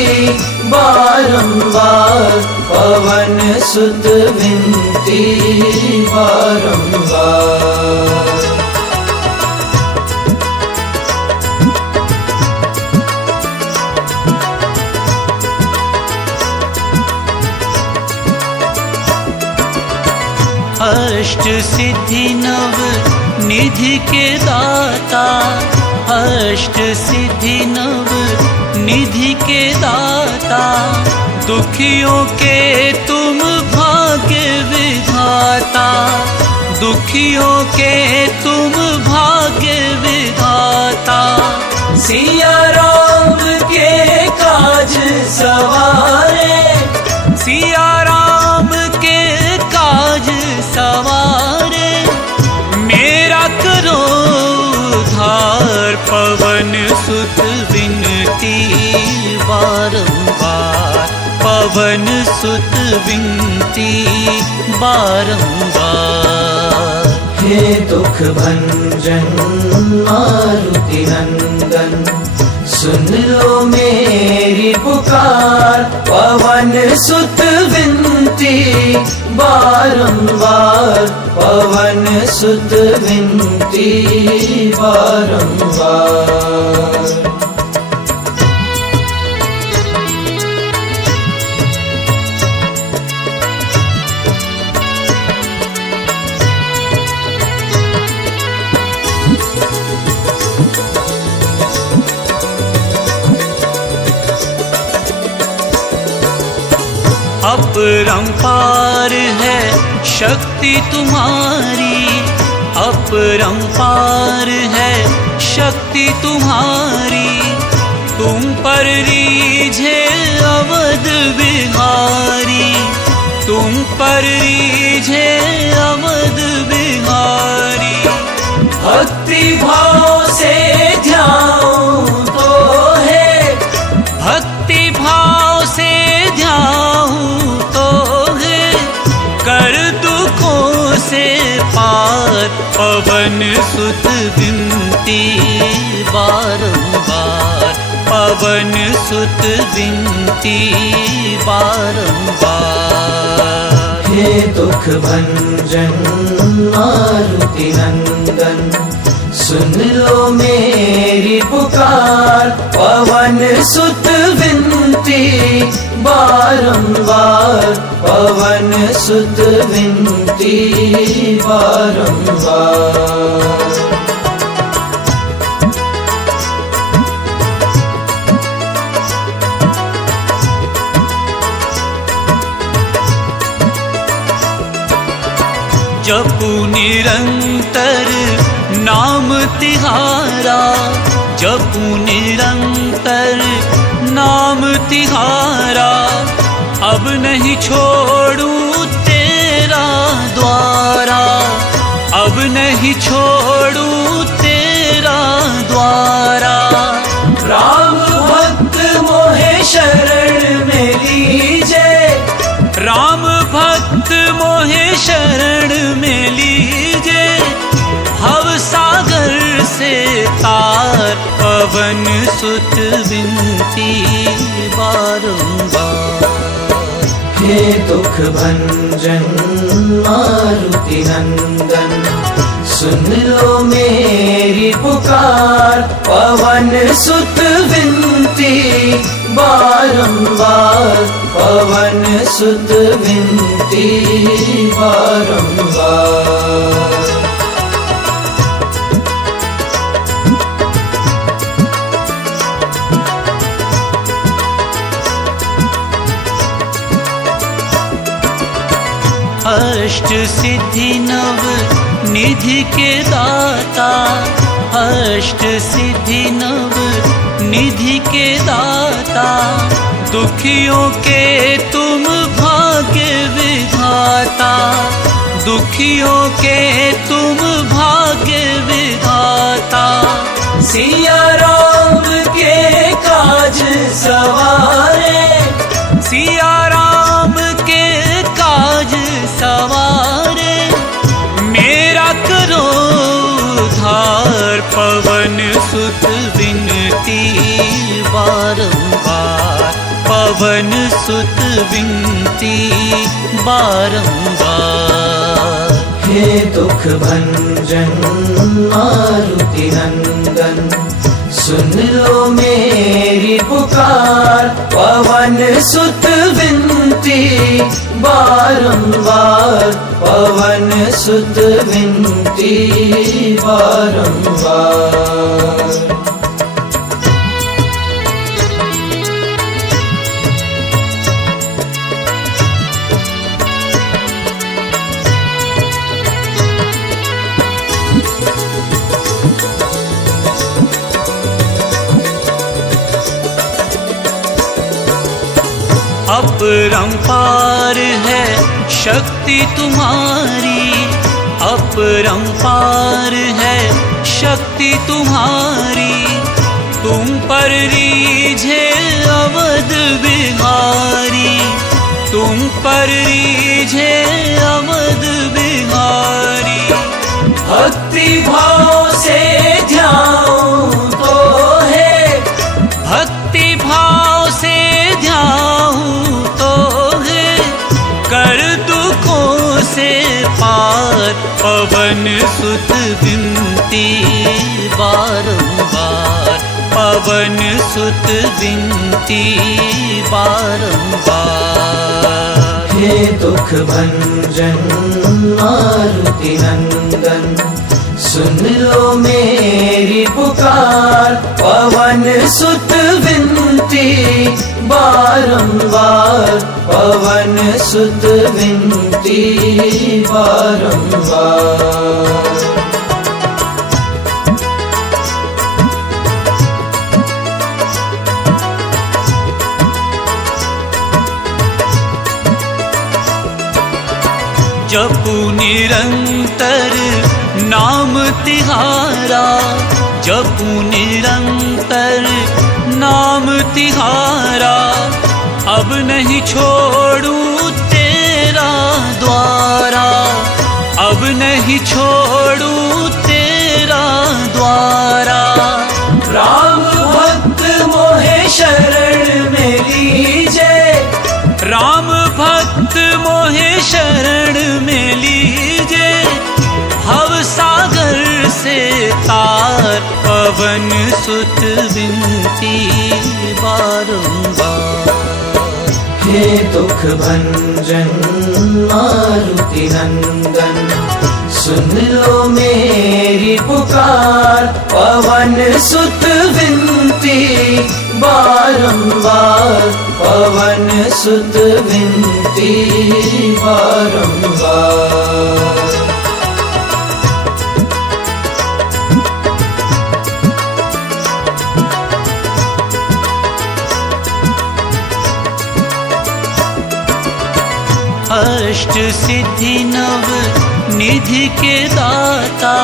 बारंबार, पवन सुत विनती बारंबार। अष्ट सिद्धि नव निधि के दाता, अष्ट सिद्धि नव निधि के दाता। दुखियों के तुम भाग्य विधाता, दुखियों के तुम भाग्य विधाता। सिया राम के काज सवारे, सिया राम के काज सवारे, मेरा करो उद्धार। पवन सुत विनती बारंबार, पवन सुत विनती बारंबार। हे दुख भंजन मारुति नंदन, सुन लो मेरी पुकार। पवन सुत विनती बारंबार, पवन सुत विनती बारंबार। अपरंपार है शक्ति तुम्हारी, अपरंपार है शक्ति तुम्हारी। तुम पर रीझे अवध बिहारी, तुम पर रीझे अवध बिहारी। भक्ति भाव से ध्याऊं तो है, भक्ति भाव से ध्याऊं तो है, कर दुखों से पार। पवन सुत विनती बारंबार, पवन सुत विनती बारंबार। हे दुख भंजन मारुति नंदन, सुन लो मेरी पुकार। पवन सुत विनती बारंबार, पवन सुत विनती बारंबार। जपू निरंतर नाम तिहारा, जपू निरंतर नाम तिहारा। अब नहीं छोड़ूं तेरा द्वारा, अब नहीं छोड़ूं तेरा द्वारा। राम भक्त मोहे शरण में लीजे, राम भक्त मोहे शरण में लीजे। भव सागर से तार, पवन सुत विनती बारंबार। हे दुख भंजन मारुति नंदन, सुन लो मेरी पुकार। पवन सुत विनती बारंबार, पवन सुत विनती बारंबार। अष्ट सिद्धि नव निधि के दाता, अष्ट सिद्धि नव निधि के दाता। दुखियों के तुम भाग्य विधाता, दुखियों के तुम भाग्य विधाता। सिया राम के काज सवारे, सिया राम के काज सवारे। मेरा करो उद्धार, पवन सुत विनती बारंबार, पवन सुत विनती बारंबार। हे दुख भंजन मारुति नंदन, सुन लो मेरी पुकार। पवन सुत विनती बारंबार, पवन सुत विनती बारंबार। अपरंपार है शक्ति तुम्हारी, अपरंपार है शक्ति तुम्हारी। तुम पर रीझे अवध बिहारी, तुम पर रीझे अवध बिहारी। भक्ति भाव से ध्याऊं तो है, भक्ति भाव से ध्याऊं तो है, कर दुखों से पार। पवन सुत विनती बारंबार, पवन सुत विनती बारंबार। हे दुख भंजन मारुति नंदन, सुन लो मेरी पुकार। पवन सुत विनती बारंबार पवन सुत विनती बारंबार। जपू निरंतर नाम तिहारा, जपू निरंतर नाम तिहारा, अब नहीं छोड़ू तेरा द्वारा, अब नहीं छोड़ू तेरा द्वारा। राम भक्त मोहे शरण में लीजे, राम भक्त मोहे शरण में लीजे, भव सागर से तार पवन सुत विनती बारंबार। हे दुख भंजन मारुति नंदन, सुन लो मेरी पुकार, पवन सुत विनती बारंबार, पवन सुत विनती बारंबार। अष्ट सिद्धि नव निधि के दाता,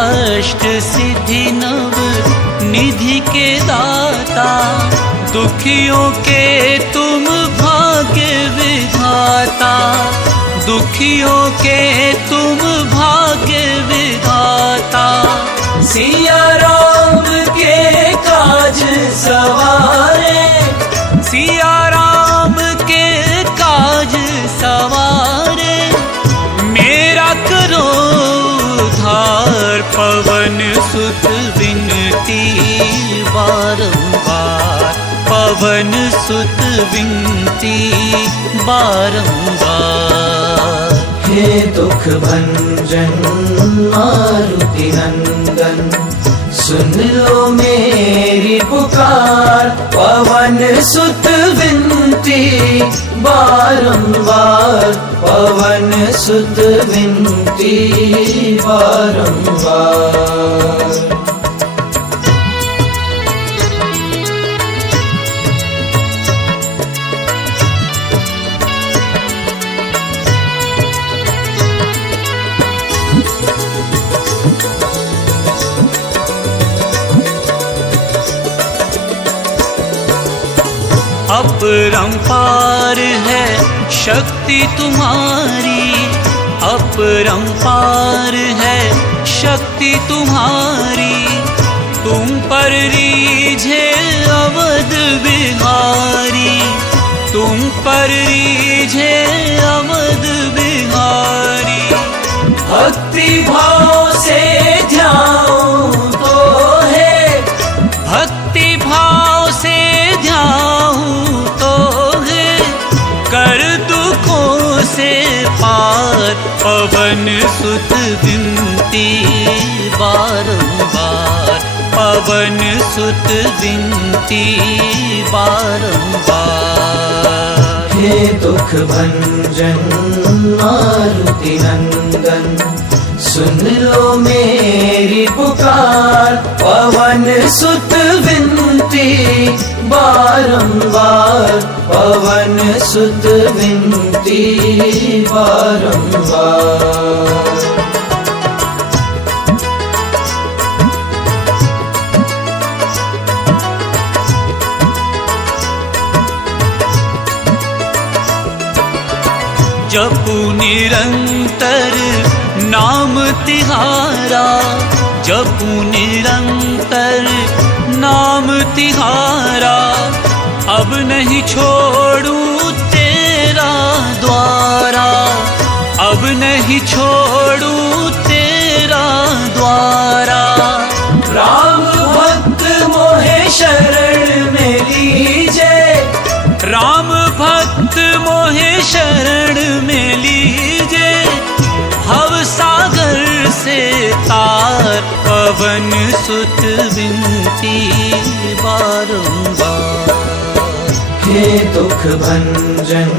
अष्ट सिद्धि नव निधि के दाता, दुखियों के तुम भाग्य विधाता, दुखियों के तुम भाग्य विधाता। सिया राम के काज सवारे, सिया राम के काज सवारे, मेरा करो उद्धार, पवन सुत विनती बारंबार, पवन सुत विनती बारंबार। हे दुख भंजन मारुति नंदन, सुन लो मेरी पुकार, पवन सुत विनती बारंबार, पवन सुत विनती बारंबार। अपरंपार है शक्ति तुम्हारी, अपरंपार है शक्ति तुम्हारी, तुम पर रीझे अवध बिहारी, तुम पर रीझे अवध बिहारी। भक्ति भाव से ध्याऊं तो है, भक्ति भाव से ध्याऊं तो है, कर दुखों से पार, पवन सुत विनती बारंबार, पवन सुत विनती बारंबार। हे दुख भंजन मारुति नंदन, सुन लो मेरी पुकार, पवन सुत विनती बारंबार, पवन सुत विनती बारंबार। जपू निरंतर नाम तिहारा, जपू निरंतर नाम तिहारा, अब नहीं छोड़ू तेरा द्वारा, अब नहीं छोड़ू तेरा द्वारा। राम भक्त मोहे शरण में लीजे, राम भक्त मोहे शरण में लीजे, भव सागर से तार, पवन सुत विनती बारंबार। हे दुख भंजन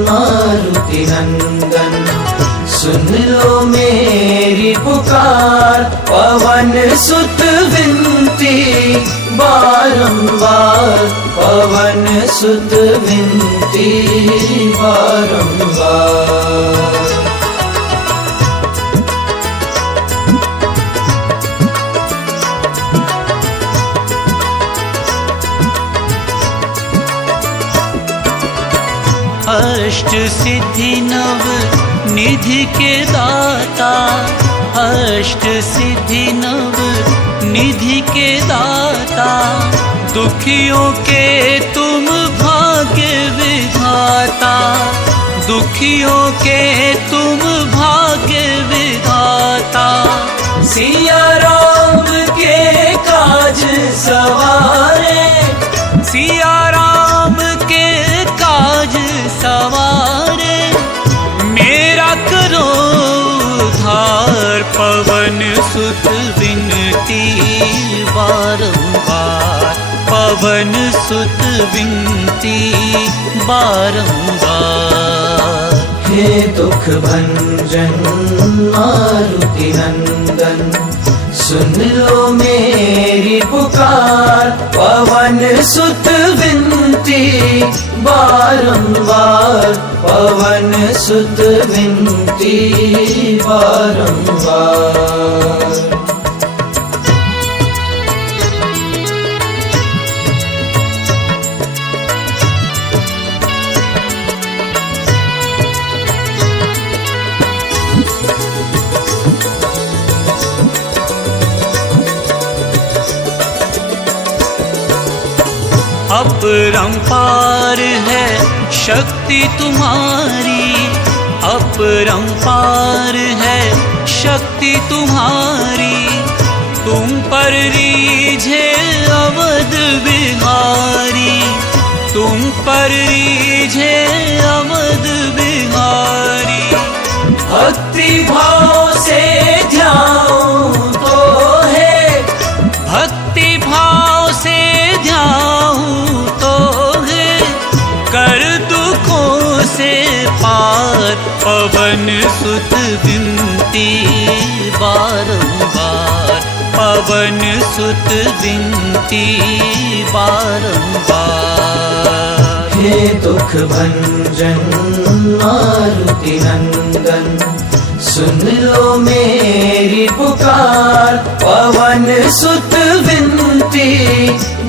मारुति नंदन, सुन लो मेरी पुकार। पवन सुत विनती बारंबार, पवन सुत विनती बारंबार। अष्ट सिद्धि नव निधि के दाता, अष्ट सिद्धि नव निधि के दाता, दुखियों के तुम भाग्य विधाता, दुखियों के तुम भाग्य विधाता। सिया राम के काज सवारे, सिया राम के काज सवारे, मेरा करो उद्धार। पवन सुत विनती बारंबार, पवन सुत विनती बारंबार। हे दुख भंजन मारुति नंदन, सुन लो मेरी पुकार। पवन सुत विनती बारंबार, पवन सुत विनती बारंबार। अपरंपार है शक्ति तुम्हारी, अपरंपार है शक्ति तुम्हारी। तुम पर रीझे अवध बिहारी, तुम पर रीझे अवध बिहारी। भक्ति भाव से ध्याऊं तो है, भक्ति भाव से ध्याऊं तो है, कर दुखों से पार। पवन सुत विनती बारंबार, पवन सुत विनती बारंबार। हे दुख भंजन मारुति नंदन, सुन लो मेरी पुकार। पवन सुत विनती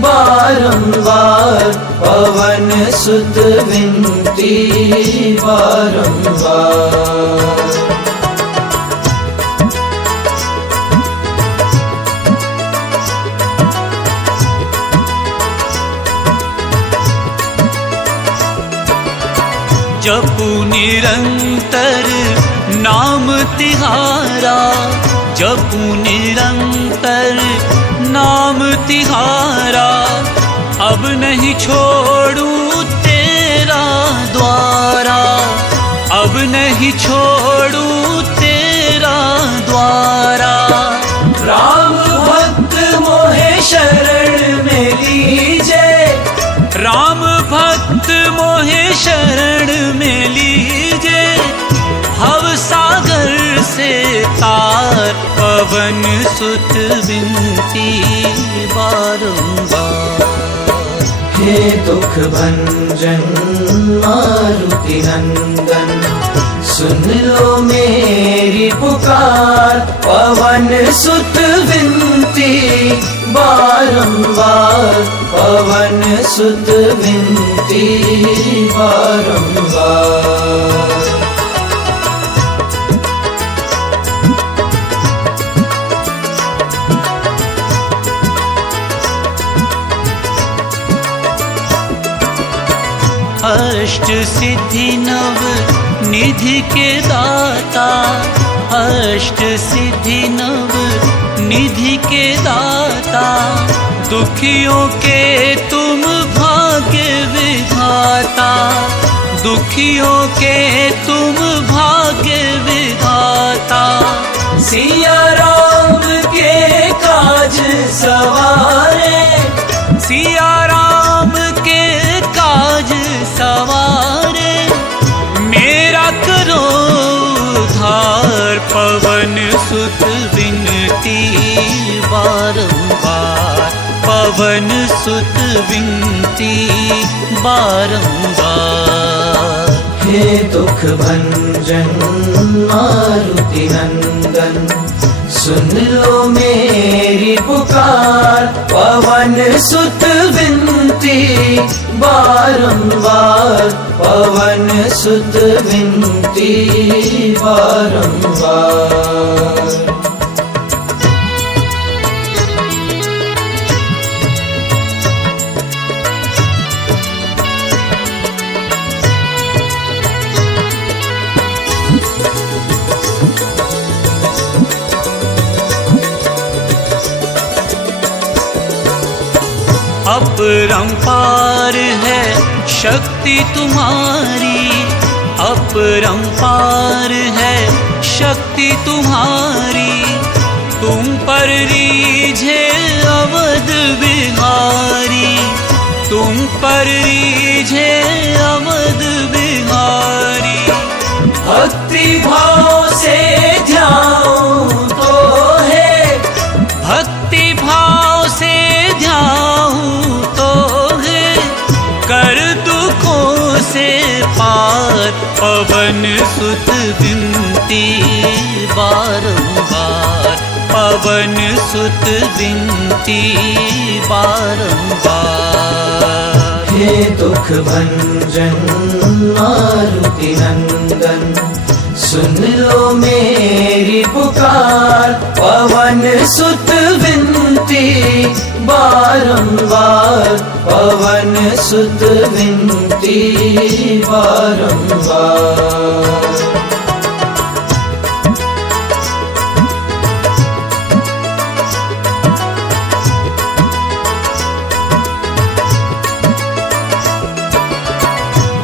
बारंबार, पवन सुत विनती बारंबार। जपू निरंतर नाम तिहारा, जपू निरंतर नाम तिहारा। अब नहीं छोड़ू तेरा द्वारा, अब नहीं छोड़ू तेरा द्वारा। राम भक्त मोहे शरण में लीजे, राम भक्त मोहे शरण में लीजे। भव सागर से तार, पवन सुत विनती बारंबार। हे दुख भंजन मारुति नंदन, सुन लो मेरी पुकार। पवन सुत विनती बारंबार, पवन सुत विनती बारंबार। अष्ट सिद्धि नव निधि के दाता, अष्ट सिद्धि नव निधि के दाता। दुखियों के तुम भाग्य विधाता, दुखियों के तुम भाग्य विधाता। सिया राम के काज सवारे, सिया राम के काज पवन सुत विनती बारंबार, पवन सुत विनती बारंबार। हे दुख भंजन मारुति नंदन, सुन लो मेरी पुकार, पवन सुत विनती बारंबार, पवन सुत विनती बारंबार। अपरंपार है शक्ति तुम्हारी, अपरंपार है शक्ति तुम्हारी, तुम पर रीझे अवध बिहारी, तुम पर रीझे अवध बिहारी। भक्ति भाव से ध्याऊं तो है, भक्ति भाव से ध्याऊं तो है, कर दुखों से पार, पवन सुत विनती बारंबार, पवन सुत विनती बारंबार। हे दुख भंजन मारुति नंदन, सुन लो मेरी पुकार, पवन सुत विनती बारंबार, पवन सुत विनती बारंबार।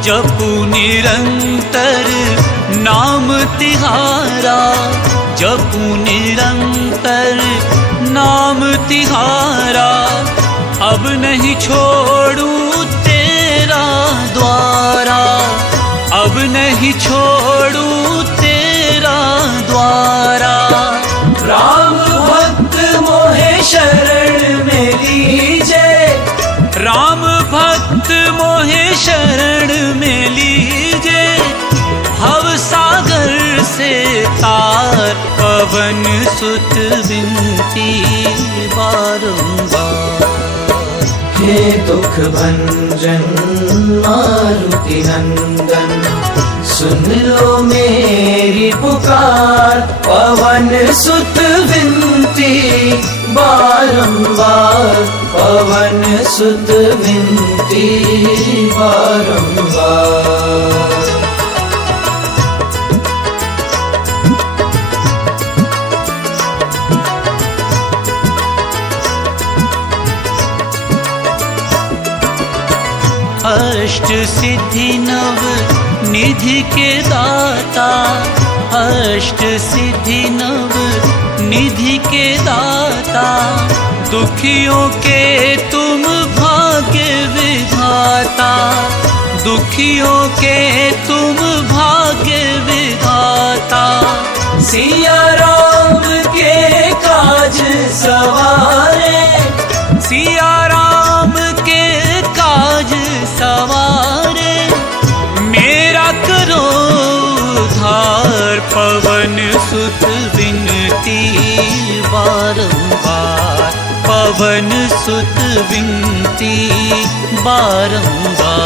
जपू निरंतर नाम तिहारा, जपू निरंतर नाम तिहारा, अब नहीं छोड़ूं तेरा द्वारा, अब नहीं छोड़ूं तेरा द्वारा। राम भक्त मोहे शरण में लीजे, राम भक्त मोहे शरण में लीजे, भव सागर से तार, पवन सुत विनती बारंबार। हे दुख भंजन मारुति नंदन, सुन लो मेरी पुकार, पवन सुत विनती बारंबार, पवन सुत विनती बारंबार। अष्ट सिद्धि नव निधि के दाता, अष्ट सिद्धि नव निधि के दाता, दुखियों के तुम भाग्य विधाता, दुखियों के तुम भाग्य विधाता। सिया राम के काज सवारे, सिया राम के काज सवारे, मेरा करो उद्धार, पवन सुत विनती बारंबार, पवन सुत विनती बारंबार।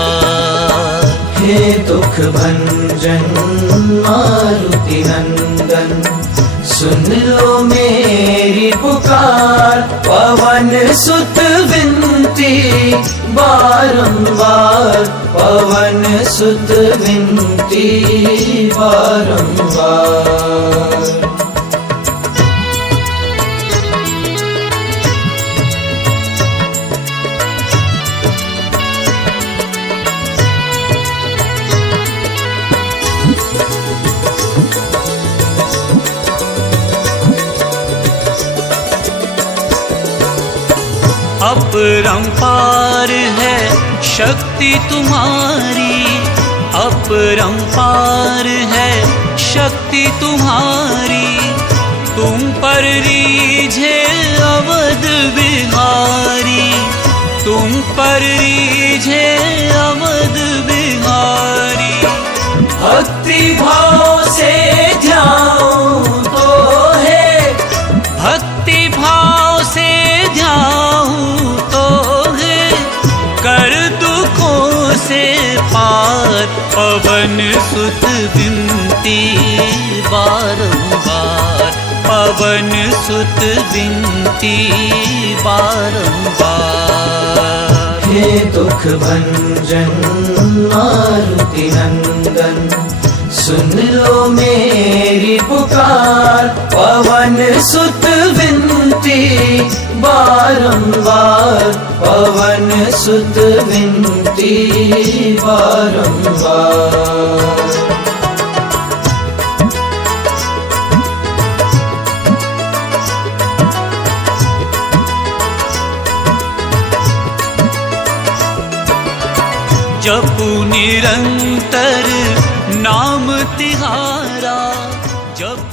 हे दुख भंजन मारुति नंदन, सुन लो मेरी पुकार, पवन सुत विनती बारंबार, पवन सुत विनती बारंबार। अपरंपार है शक्ति तुम्हारी, अपरंपार है शक्ति तुम्हारी, तुम पर रीझे अवध बिहारी, तुम पर रीझे अवध बिहारी। भक्ति भाव से ध्याऊं तो है, भक्ति भाव से ध्याऊं तो है, कर दुखों से पार। पवन सुत विनती बारंबार, पवन सुत विनती बारंबार। हे दुख भंजन मारुति नंदन, सुन लो मेरी पुकार। पवन सुत विनती बारंबार, पवन सुत विनती बारंबार। जपू निरंतर नाम तिहारा, जप